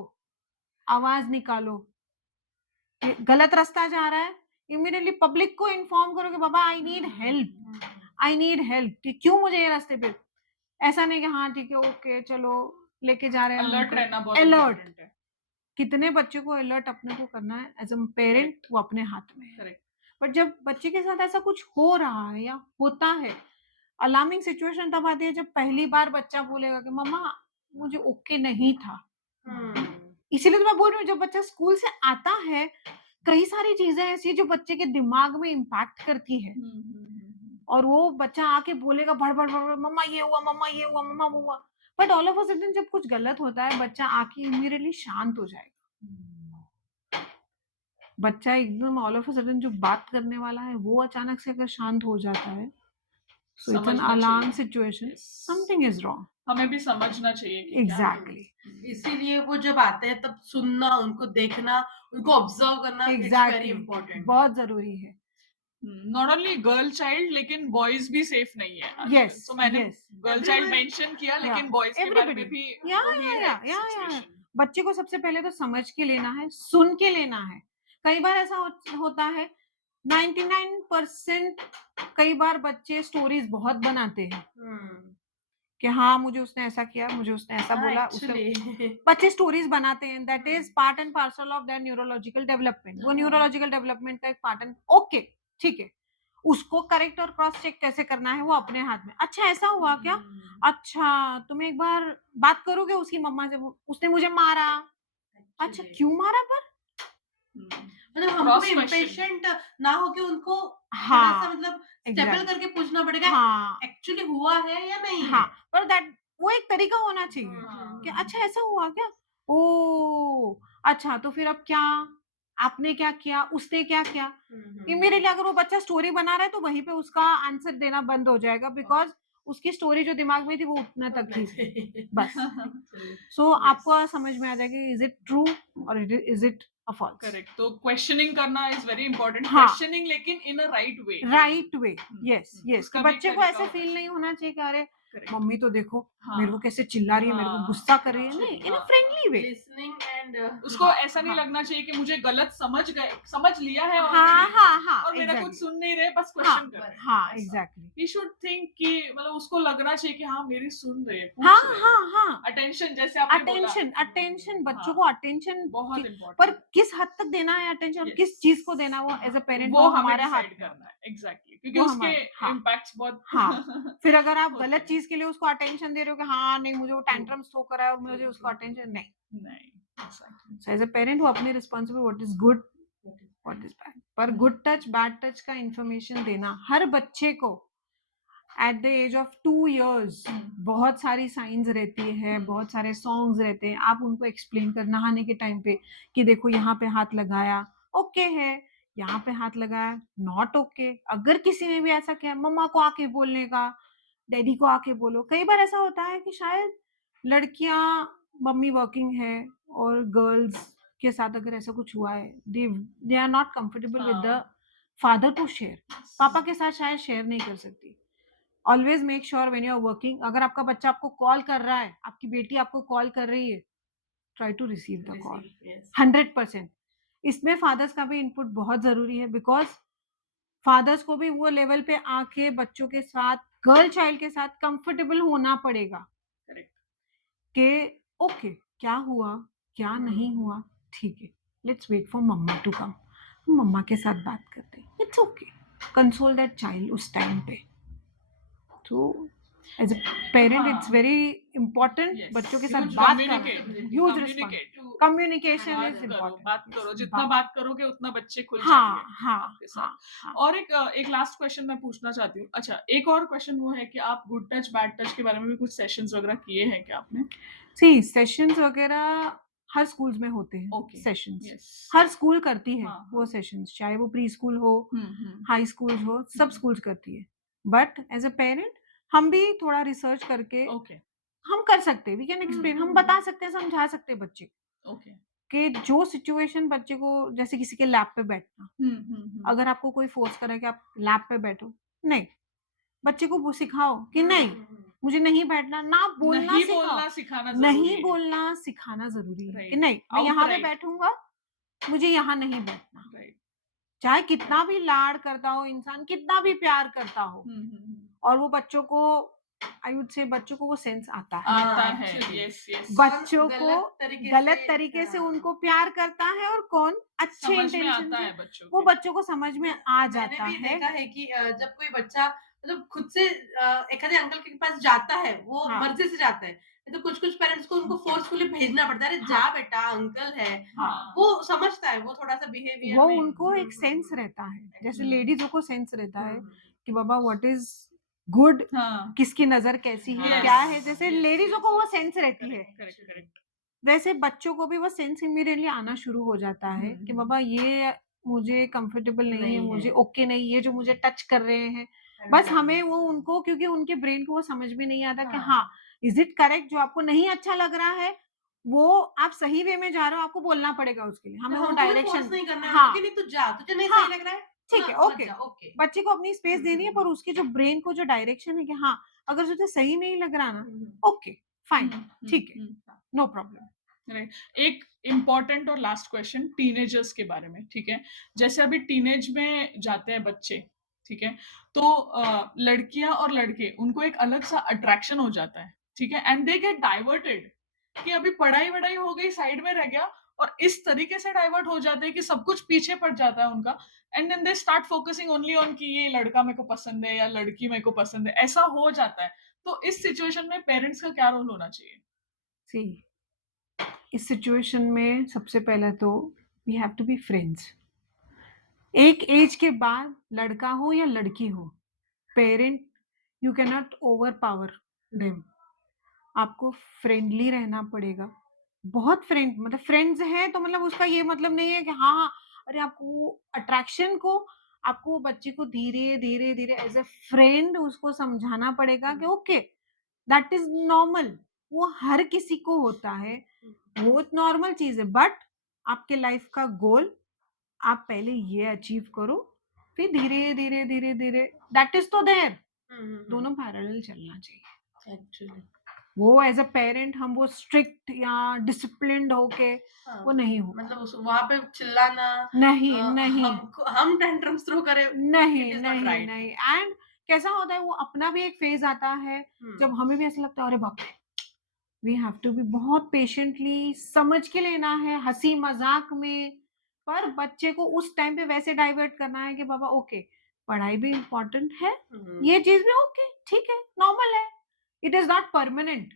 कि गलत रास्ता जा रहा है, इमीडिएटली पब्लिक को इन्फॉर्म करो कि बाबा आई नीड हेल्प कि क्यों मुझे ये रास्ते पे, ऐसा नहीं कि हाँ ठीक है ओके चलो लेके जा रहे हैं, अलर्ट रहना बहुत अलर्ट। important है। कितने बच्चे को अलर्ट अपने को करना है एज अ पेरेंट, वो अपने हाथ में है। करेक्ट। बट जब बच्चे के साथ ऐसा कुछ हो रहा है या होता है, अलार्मिंग सिचुएशन तब आती है जब पहली बार बच्चा बोलेगा कि मम्मा मुझे ओके नहीं था। इसीलिए तो मैं बोल रही हूँ, जब बच्चा स्कूल से आता है कई सारी चीजें ऐसी जो बच्चे के दिमाग में इम्पैक्ट करती है, और वो बच्चा आके बोलेगा भड़ भड़ भड़ मम्मा ये हुआ, मम्मा ये हुआ, मम्मा वो हुआ, but all of a sudden जब कुछ गलत होता है बच्चा आके इमीडिएटली शांत हो जाएगा। बच्चा एकदम ऑल ऑफ अ सडन जो बात करने वाला है वो अचानक से अगर शांत हो जाता है, सो इट्स एन समझना अलार्म चाहिए। Situation, Yes. Something is wrong. हमें भी समझना चाहिए कि क्या है। एग्जैक्टली इसीलिए वो जब आते हैं तब सुनना, उनको देखना, उनको ऑब्जर्व करना इट्स वेरी एग्जैक्टली इंपॉर्टेंट। बहुत जरूरी है। नॉट ओनली गर्ल चाइल्ड लेकिन बॉयज भी सेफ नहीं है आजकल। Yes, तो मैंने yes. गर्ल चाइल्ड मेंशन किया लेकिन Yeah, बॉयज के बारे में everybody. भी या वही है या सिचुएशन। बच्चे को सबसे पहले तो समझ के लेना है, सुन के लेना है। कई बार ऐसा होता है 99% कई बार बच्चे स्टोरीज बहुत बनाते हैं कि हाँ मुझे उसने ऐसा किया, मुझे उसने ऐसा बोला, उसने एक्चुअली बच्चे स्टोरीज बनाते हैं, that is part and parcel of that neurological development. वो न्यूरोलॉजिकल डेवलपमेंट का एक पार्ट एंड ओके ठीक है, उसको करेक्ट और क्रॉस चेक कैसे करना है वो अपने हाथ में। अच्छा ऐसा हुआ क्या, अच्छा तुम एक बार बात करोगे उसकी मम्मा से, उसने मुझे मारा, अच्छा क्यों मारा, पर मतलब हमको Cross भी question. इम्पेशेंट ना हो कि उनको हाँ, थोड़ा सा मतलब स्टेबल exactly. करके पूछना पड़ेगा हाँ एक्चुअली हुआ है या नहीं हाँ, है। पर दैट वो एक तरीका होना चाहिए हाँ। कि अच्छा ऐसा हुआ क्या, ओ अच्छा तो फिर अब क्या, आपने क्या किया, उसने क्या किया। इमीडिएटली अगर वो बच्चा स्टोरी बना रहा है तो वहीं पे उसका आंसर देना बंद हो जाएगा, बिकॉज उसकी स्टोरी जो दिमाग में थी वो उतना तक ही थी बस। सो आपको समझ में आ जाएगा इज इट ट्रू और is it a false. Correct. तो क्वेश्चनिंग करना इज वेरी इंपॉर्टेंट। हाँ। क्वेश्चनिंग लेकिन in a right way. Right way, yes yes, उसका भी बच्चे को तरीका ऐसे होना फील नहीं होना चाहिए कि अरे Correct. मम्मी तो देखो हाँ। मेरे को कैसे चिल्ला रही है, मेरे को हाँ, गुस्सा कर रही है, हाँ, नहीं इन अ हाँ, फ्रेंडली वे। लिसनिंग एंड उसको ऐसा नहीं लगना चाहिए कि मुझे गलत समझ लिया है हाँ already, हाँ हाँ और मेरा exactly. कुछ सुन नहीं रहे, बस हाँ क्वेश्चन कर रहे हैं। हाँ एग्जैक्टली, ही शुड थिंक कि मतलब उसको लगना चाहिए कि हाँ मेरी सुन रहे हैं, हाँ पूछ रहे हैं। हाँ हाँ, अटेंशन जैसे आपने बोला, अटेंशन अटेंशन, बच्चों हाँ, को अटेंशन बहुत पर इम्पोर्टेंट। किस हद तक देना है अटेंशन, Yes. किस चीज को देना, वो एज अ पेरेंट वो हमें हमारे हाथ डिसाइड में करना है। एग्जैक्टली, क्योंकि वो उसके हमारे, हाँ इम्पैक्ट्स बहुत हाँ। फिर अगर आप होते गलत हैं। चीज के लिए उसको अटेंशन दे रहे हो कि हाँ नहीं मुझे वो टैंट्रम शो कर रहा है और मुझे उसको अटेंशन नहीं। नहीं, exactly. So as a parent वो अपनी responsible what is good what is bad, पर गुड टच बैड टच का इंफॉर्मेशन देना हर बच्चे को at the age of 2 years। बहुत सारी साइंस रहती है, बहुत सारे सॉन्ग्स रहते हैं, आप उनको एक्सप्लेन कर नहाने के टाइम पे कि देखो यहाँ पे हाथ लगाया ओके है, यहाँ पे हाथ लगाया नॉट ओके। अगर किसी ने भी ऐसा किया मम्मा को आके बोलने का, डैडी को आके बोलो। कई बार ऐसा होता है कि शायद लड़कियां मम्मी वर्किंग है और गर्ल्स के साथ अगर ऐसा कुछ हुआ है, they are not comfortable with the हाँ। फादर टू शेयर, पापा के साथ शायद शेयर नहीं कर सकती। Always make sure when you are working, अगर आपका बच्चा आपको कॉल कर रहा है, आपकी बेटी आपको कॉल कर रही है, try to receive the call. 100%। इसमें फादर्स का भी इनपुट बहुत जरूरी है, बिकॉज फादर्स को भी वो लेवल पे आके बच्चों के साथ, गर्ल चाइल्ड के साथ कंफर्टेबल होना पड़ेगा करेक्ट। कि ओके क्या हुआ क्या नहीं हुआ, ठीक है, let's wait for mamma to come, मम्मा के साथ बात करते हैं, it's okay, console that child उस टाइम पे। तो एज अ पेरेंट हाँ। It's very important Yes. बच्चों के You साथ should बात communicate. करना, ह्यूज Communicate. कम्युनिकेशन बात इज करो, इम्पोर्टेंट। बात करो, जितना बात- बात करोगे उतना बच्चे खुल हाँ जाएंगे हाँ आपके साथ। हाँ हाँ। और एक लास्ट क्वेश्चन मैं पूछना चाहती हूँ। अच्छा, एक और क्वेश्चन वो है कि आप गुड टच बैड टच के बारे में भी कुछ सेशंस वगैरह किए हैं क्या आपने? सी सेशंस वगैरह हर स्कूल्स में होते हैं, Okay. Sessions Yes. हर स्कूल करती है हाँ, वो हाँ। सेशंस, चाहे वो प्री स्कूल हो, हम्म। हाई स्कूल हो, सब हम्म। स्कूल्स करती है। बट एज अ पेरेंट हम भी थोड़ा रिसर्च करके ओके। हम कर सकते हैं, वी कैन एक्सप्लेन, हम बता सकते हैं, समझा सकते हैं बच्चे को ओके। कि जो सिचुएशन बच्चे को, जैसे किसी के लैब पे बैठना, हम्म। अगर आपको कोई फोर्स करे कि आप लैब पे बैठो, नहीं, बच्चे को वो सिखाओ कि नहीं मुझे नहीं बैठना, ना बोलना नहीं सिखाओ, बोलना सिखाना जरूरी नहीं है। बोलना सिखाना जरूरी है Right. कि नहीं मैं यहाँ पे Outright. बैठूंगा, मुझे यहाँ नहीं बैठना, Right. चाहे कितना भी लाड करता हो इंसान, कितना भी प्यार करता हो, और वो बच्चों को, आई वुड से बच्चों को वो सेंस आता है, आता हाँ, है। actually. Yes yes. बच्चों कौन को गलत तरीके से हाँ। उनको प्यार करता है और कौन अच्छे समझ में इंटेंशन आता से, है बच्चों वो के। बच्चों को समझ में आ जाता मैंने भी है। देखा है कि जब कोई बच्चा मतलब खुद से एखादे अंकल के पास जाता है, वो हाँ। मर्जी से जाता है, तो कुछ पेरेंट्स को उनको फोर्सफुली भेजना पड़ता है, अरे जा हाँ। बेटा अंकल है, हाँ। वो समझता है, वो थोड़ा सा बिहेवियर वो में उनको एक सेंस रहता है, जैसे हम्म। लेडीजों को सेंस रहता है हम्म। कि बाबा व्हाट इज गुड, हाँ। किसकी नजर कैसी है, Yes. क्या है, जैसे Yes, लेडीजों yes. को वो सेंस रहती है, करेक्ट करेक्ट। वैसे बच्चों को भी वो सेंस इमीडिएटली आना शुरू हो जाता है कि बाबा ये मुझे कंफर्टेबल नहीं है, नहीं है। मुझे ओके नहीं, ये जो मुझे टच कर रहे हैं, बस हमें वो उनको, क्योंकि उनके ब्रेन को वो समझ में नहीं आता कि हाँ इज इट करेक्ट, जो आपको नहीं अच्छा लग रहा है वो आप सही वे में जा रहे हो, आपको बोलना पड़ेगा उसके लिए, हमें वो हमको भी डायरेक्शन, force नहीं करना है, हाँ कि नहीं तू जा, तुझे नहीं हाँ, सही लग रहा है, ठीक है, ना, मत ओके, जा, ओके। बच्चे को अपनी स्पेस देनी है, पर उसकी जो ब्रेन को जो डायरेक्शन है कि हाँ अगर तुझे सही नहीं लग रहा ना, ओके फाइन, ठीक है, नो प्रॉब्लम। राइट। एक इम्पॉर्टेंट और लास्ट क्वेश्चन टीनेजर्स के बारे में, ठीक है? जैसे अभी टीनेज में जाते हैं बच्चे, ठीक है, तो लड़कियां और लड़के, उनको एक अलग सा अट्रैक्शन हो जाता है, ठीक है, एंड दे गेट डाइवर्टेड कि अभी पढ़ाई वढ़ाई हो गई, साइड में रह गया, और इस तरीके से डाइवर्ट हो जाते हैं कि सब कुछ पीछे पड़ जाता है उनका, and then they start focusing only on कि ये लड़का मेरे को पसंद है या लड़की मेरे को पसंद है, ऐसा हो जाता है। तो इस सिचुएशन में पेरेंट्स का क्या रोल होना चाहिए? सी इस सिचुएशन में सबसे पहले तो we have to be friends. एक एज के बाद लड़का हो या लड़की हो, parent you can not overpower them, आपको फ्रेंडली रहना पड़ेगा, बहुत फ्रेंड, मतलब फ्रेंड्स हैं तो मतलब उसका ये मतलब नहीं है कि हाँ हाँ, अरे आपको अट्रैक्शन को, आपको बच्चे को धीरे धीरे धीरे एज अ फ्रेंड उसको समझाना पड़ेगा कि ओके दैट इज नॉर्मल, वो हर किसी को होता है, वो नॉर्मल चीज है, बट आपके लाइफ का गोल आप पहले ये अचीव करो, फिर धीरे धीरे धीरे धीरे, दैट इज तो देयर, दोनों पैरेलल चलना चाहिए एक्चुअली। वो एज अ पेरेंट हम वो स्ट्रिक्ट या डिसिप्लिन्ड होके वो नहीं हो, मतलब वहां पे चिल्लाना नहीं नहीं हम टेंट्रम्स थ्रो करें, नहीं it is not नहीं right. नहीं, एंड कैसा होता है वो अपना भी एक फेज आता है जब हमें भी ऐसा लगता है अरे बाप रे, वी हैव टू बी बहुत पेशेंटली समझ के लेना है, हंसी मजाक में, पर बच्चे को उस टाइम पे वैसे डाइवर्ट करना है कि बाबा ओके पढ़ाई भी इम्पोर्टेंट है, ये चीज भी ओके ठीक है, नॉर्मल है, इट इज नॉट परमानेंट,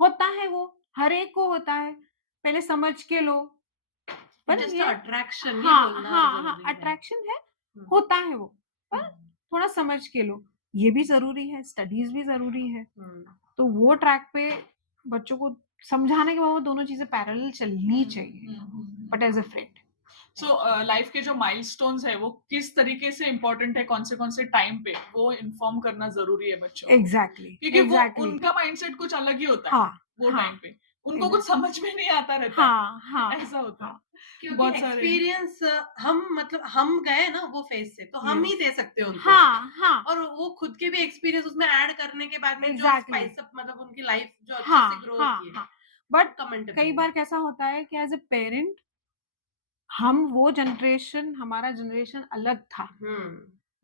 होता है वो हर एक को होता है, पहले समझ के लो, पर जस्ट ये अट्रैक्शन, ये हाँ बोलना हाँ हाँ जरूरी है। अट्रैक्शन है, होता है वो, पर थोड़ा समझ के लो, ये भी जरूरी है, स्टडीज भी जरूरी है, तो वो ट्रैक पे बच्चों को समझाने के बाद वो दोनों चीजें पैरेलल चलनी चाहिए, but as a friend. So life के जो माइलस्टोन्स है वो किस तरीके से इम्पोर्टेंट है, कौन से टाइम पे, वो इन्फॉर्म करना जरूरी है बच्चों को, एग्जैक्टली क्योंकि एग्जैक्टली वो उनका माइंडसेट कुछ अलग ही होता है हाँ वो हाँ टाइम पे। उनको कुछ समझ में नहीं आता रहता हाँ हाँ है, ऐसा होता है हाँ क्योंकि बहुत सारे एक्सपीरियंस हम मतलब हम गए ना वो फेज से, तो हम ही Yes. दे सकते हैं उनको। हाँ हाँ और वो खुद के भी एक्सपीरियंस उसमें ऐड करने के बाद में जो Exactly. स्पाइस अप मतलब उनकी लाइफ जो अच्छे हाँ से ग्रो हाँ होती है, हाँ बट कमेंटेबल कई बार कैसा होता है कि एज ए पेरेंट हम वो जनरेशन हमारा जनरेशन अलग था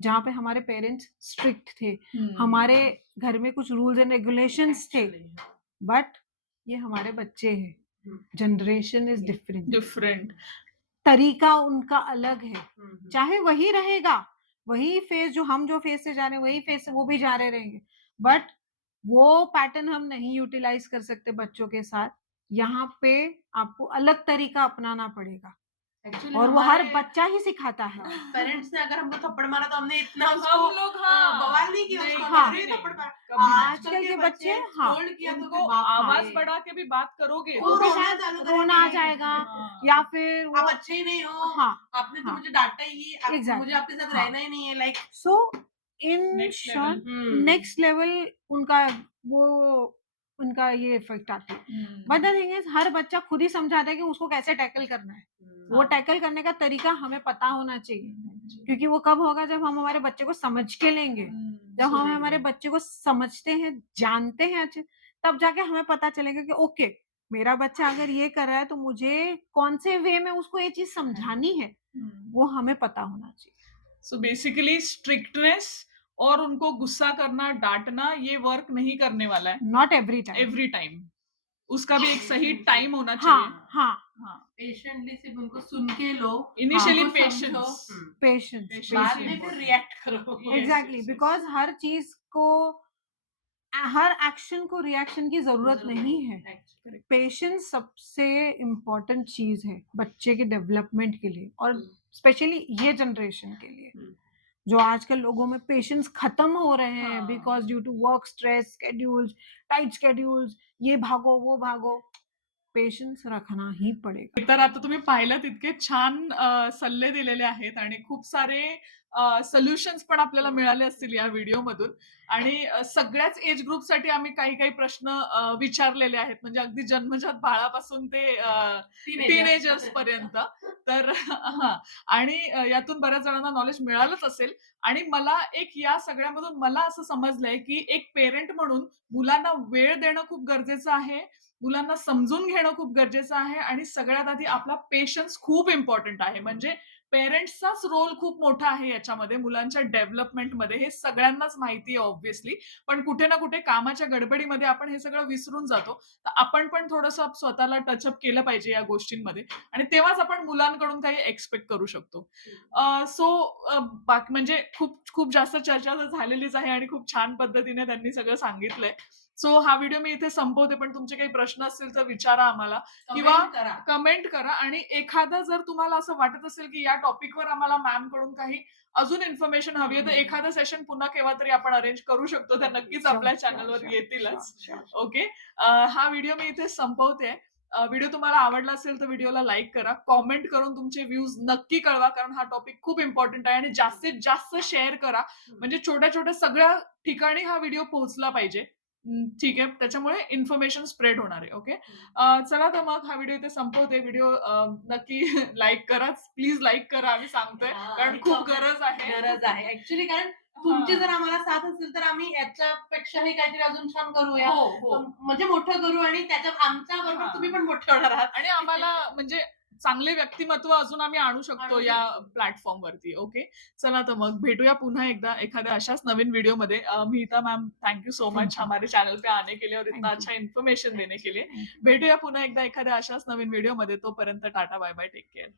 जहाँ पे हमारे पेरेंट्स स्ट्रिक्ट थे, हमारे घर में कुछ रूल्स एंड रेगुलेशंस थे, बट ये हमारे बच्चे हैं, जनरेशन इज डिफरेंट, डिफरेंट तरीका उनका अलग है, चाहे वही रहेगा, वही फेज जो फेज से जा रहे हैं वही फेज से वो भी जा रहे रहेंगे, बट वो पैटर्न हम नहीं यूटिलाइज कर सकते बच्चों के साथ। यहाँ पे आपको अलग तरीका अपनाना पड़ेगा एक्चुअली और वो हर बच्चा ही सिखाता है। पेरेंट्स ने अगर हमको थप्पड़ मारा तो हमने इतना हम उसको लोग हाँ बवाल नहीं किया, नहीं, उसको हाँ, अरे थप्पड़ मारा। कभी आजकल के बच्चे हाँ स्कोल्ड किया तो उनको फिर बाप आवाज रे, बढ़ा के भी बात करोगे वो तो भी रोना शायद चालू रोना आ करेंगे। जाएगा हाँ, या फिर वो आप अच्छे ही नहीं हो, हाँ आपने तो हाँ मुझे डांटा ही, Exactly. मुझे आपके साथ हाँ। रहना ही नहीं है, लाइक सो इन Next short level. Next level उनका ये इफेक्ट आता है। बट द थिंग इज हर बच्चा खुद ही समझाता है कि उसको कैसे टैकल करना है, वो टैकल करने का तरीका हमें पता होना चाहिए, क्योंकि वो कब होगा जब हम हमारे बच्चे को समझ के लेंगे, जब हम हमारे बच्चे को समझते हैं, जानते हैं अच्छे, तब जाके हमें पता चलेगा कि ओके मेरा बच्चा अगर ये कर रहा है तो मुझे कौन से वे में उसको ये चीज समझानी है, वो हमें पता होना चाहिए। सो बेसिकली स्ट्रिक्टनेस और उनको गुस्सा करना डांटना ये वर्क नहीं करने वाला है not every time, every time, उसका भी एक सही टाइम होना हाँ चाहिए। हाँ हाँ पेशेंटली सिर्फ उनको सुन के लो, इनिशियली उनको समझो, पेशेंस पेशेंस बाद में फिर रिएक्ट करो। Yes, exactly yes, yes. Because हर चीज को हर एक्शन को रिएक्शन की जरूरत नहीं है। पेशेंस सबसे इम्पोर्टेंट चीज है बच्चे के डेवलपमेंट के लिए और स्पेशली ये जनरेशन के लिए, जो आजकल लोगों में पेशेंस खत्म हो रहे हैं because due to work stress schedules, tight schedules, ये भागो वो भागो, पेशेंस रखना ही पडेगा। तर आता तुम्ही पाहिलं इतके छान सल्ले दिलेले आहेत आणि खूप सारे सोल्युशन्स पण आपल्याला मिळाले असतील या व्हिडिओमधून आणि सगळ्याच एज ग्रुपसाठी आम्ही काही काही प्रश्न विचारलेले आहेत, म्हणजे अगदी जन्मजात बाळापासून ते टीनेजर्स पर्यंत. तर हा आणि यातून बऱ्याच जणांना नॉलेज मिळालंच असेल आणि मला एक या सगळ्यामधून मला असं समजलंय की एक पेरेंट म्हणून मुलांना वेळ देणं खूप गरजेचं आहे, मुलांना समजून घेणं खूप गरजेचं आहे आणि सगळ्यात आधी आपला पेशन्स खूप इम्पॉर्टंट आहे. म्हणजे पेरेंट्सचाच रोल खूप मोठा आहे याच्यामध्ये मुलांच्या डेव्हलपमेंटमध्ये, हे सगळ्यांनाच माहिती आहे ऑब्व्हियसली. पण कुठे ना कुठे कामाच्या गडबडीमध्ये आपण हे सगळं विसरून जातो. तर आपण पण थोडंसं स्वतःला टचअप केलं पाहिजे या गोष्टींमध्ये आणि तेव्हाच आपण मुलांकडून काही एक्सपेक्ट करू शकतो. सो बाकी म्हणजे खूप खूप जास्त चर्चा तर झालेलीच आहे आणि खूप छान पद्धतीने त्यांनी सगळं सांगितलंय. सो हा व्हिडिओ मी इथे संपवते, पण तुमचे काही प्रश्न असतील तर विचारा आम्हाला किंवा कमेंट करा आणि एखादा जर तुम्हाला असं वाटत असेल की या टॉपिकवर आम्हाला मॅम कडून काही अजून इन्फॉर्मेशन हवी आहे तर एखादं सेशन पुन्हा केव्हा तरी आपण अरेंज करू शकतो, त्या नक्कीच आपल्या चॅनलवर येतीलच. ओके, हा व्हिडिओ मी इथे संपवते. व्हिडिओ तुम्हाला आवडला असेल तर व्हिडिओला लाईक करा, कॉमेंट करून तुमचे व्ह्यूज नक्की कळवा, कारण हा टॉपिक खूप इम्पॉर्टंट आहे आणि जास्तीत जास्त शेअर करा, म्हणजे छोट्या छोट्या सगळ्या ठिकाणी हा व्हिडिओ पोहोचला पाहिजे. ठीक आहे, त्याच्यामुळे इन्फॉर्मेशन स्प्रेड होणार आहे. ओके, चला तर मग हा व्हिडिओ इथे संपवते. व्हिडिओ नक्की लाईक करा, प्लीज लाईक करा, आम्ही सांगतोय कारण खूप गरज आहे. ऍक्च्युली कारण तुमची जर आम्हाला साथ असेल तर आम्ही याच्यापेक्षाही काहीतरी अजून छान करूया, म्हणजे मोठं करू आणि त्याच्या आमच्या बरोबर तुम्ही पण मोठे होणार आहात आणि आम्हाला म्हणजे चांगले व्यक्तिमत्व अजून आम्ही आणू शकतो या प्लॅटफॉर्म वरती. ओके, चला तर मग भेटूया पुन्हा एकदा एखाद्या अशाच नवीन व्हिडिओ मध्ये. Mita ma'am, thank you so much हमारे चैनल पे आने के लिए और इतना अच्छा इन्फॉर्मेशन देने के लिए. भेटूया पुन्हा एकदा एखाद्या अशाच नवीन व्हिडिओ मध्ये. तोपर्यंत tata, bye bye, take care.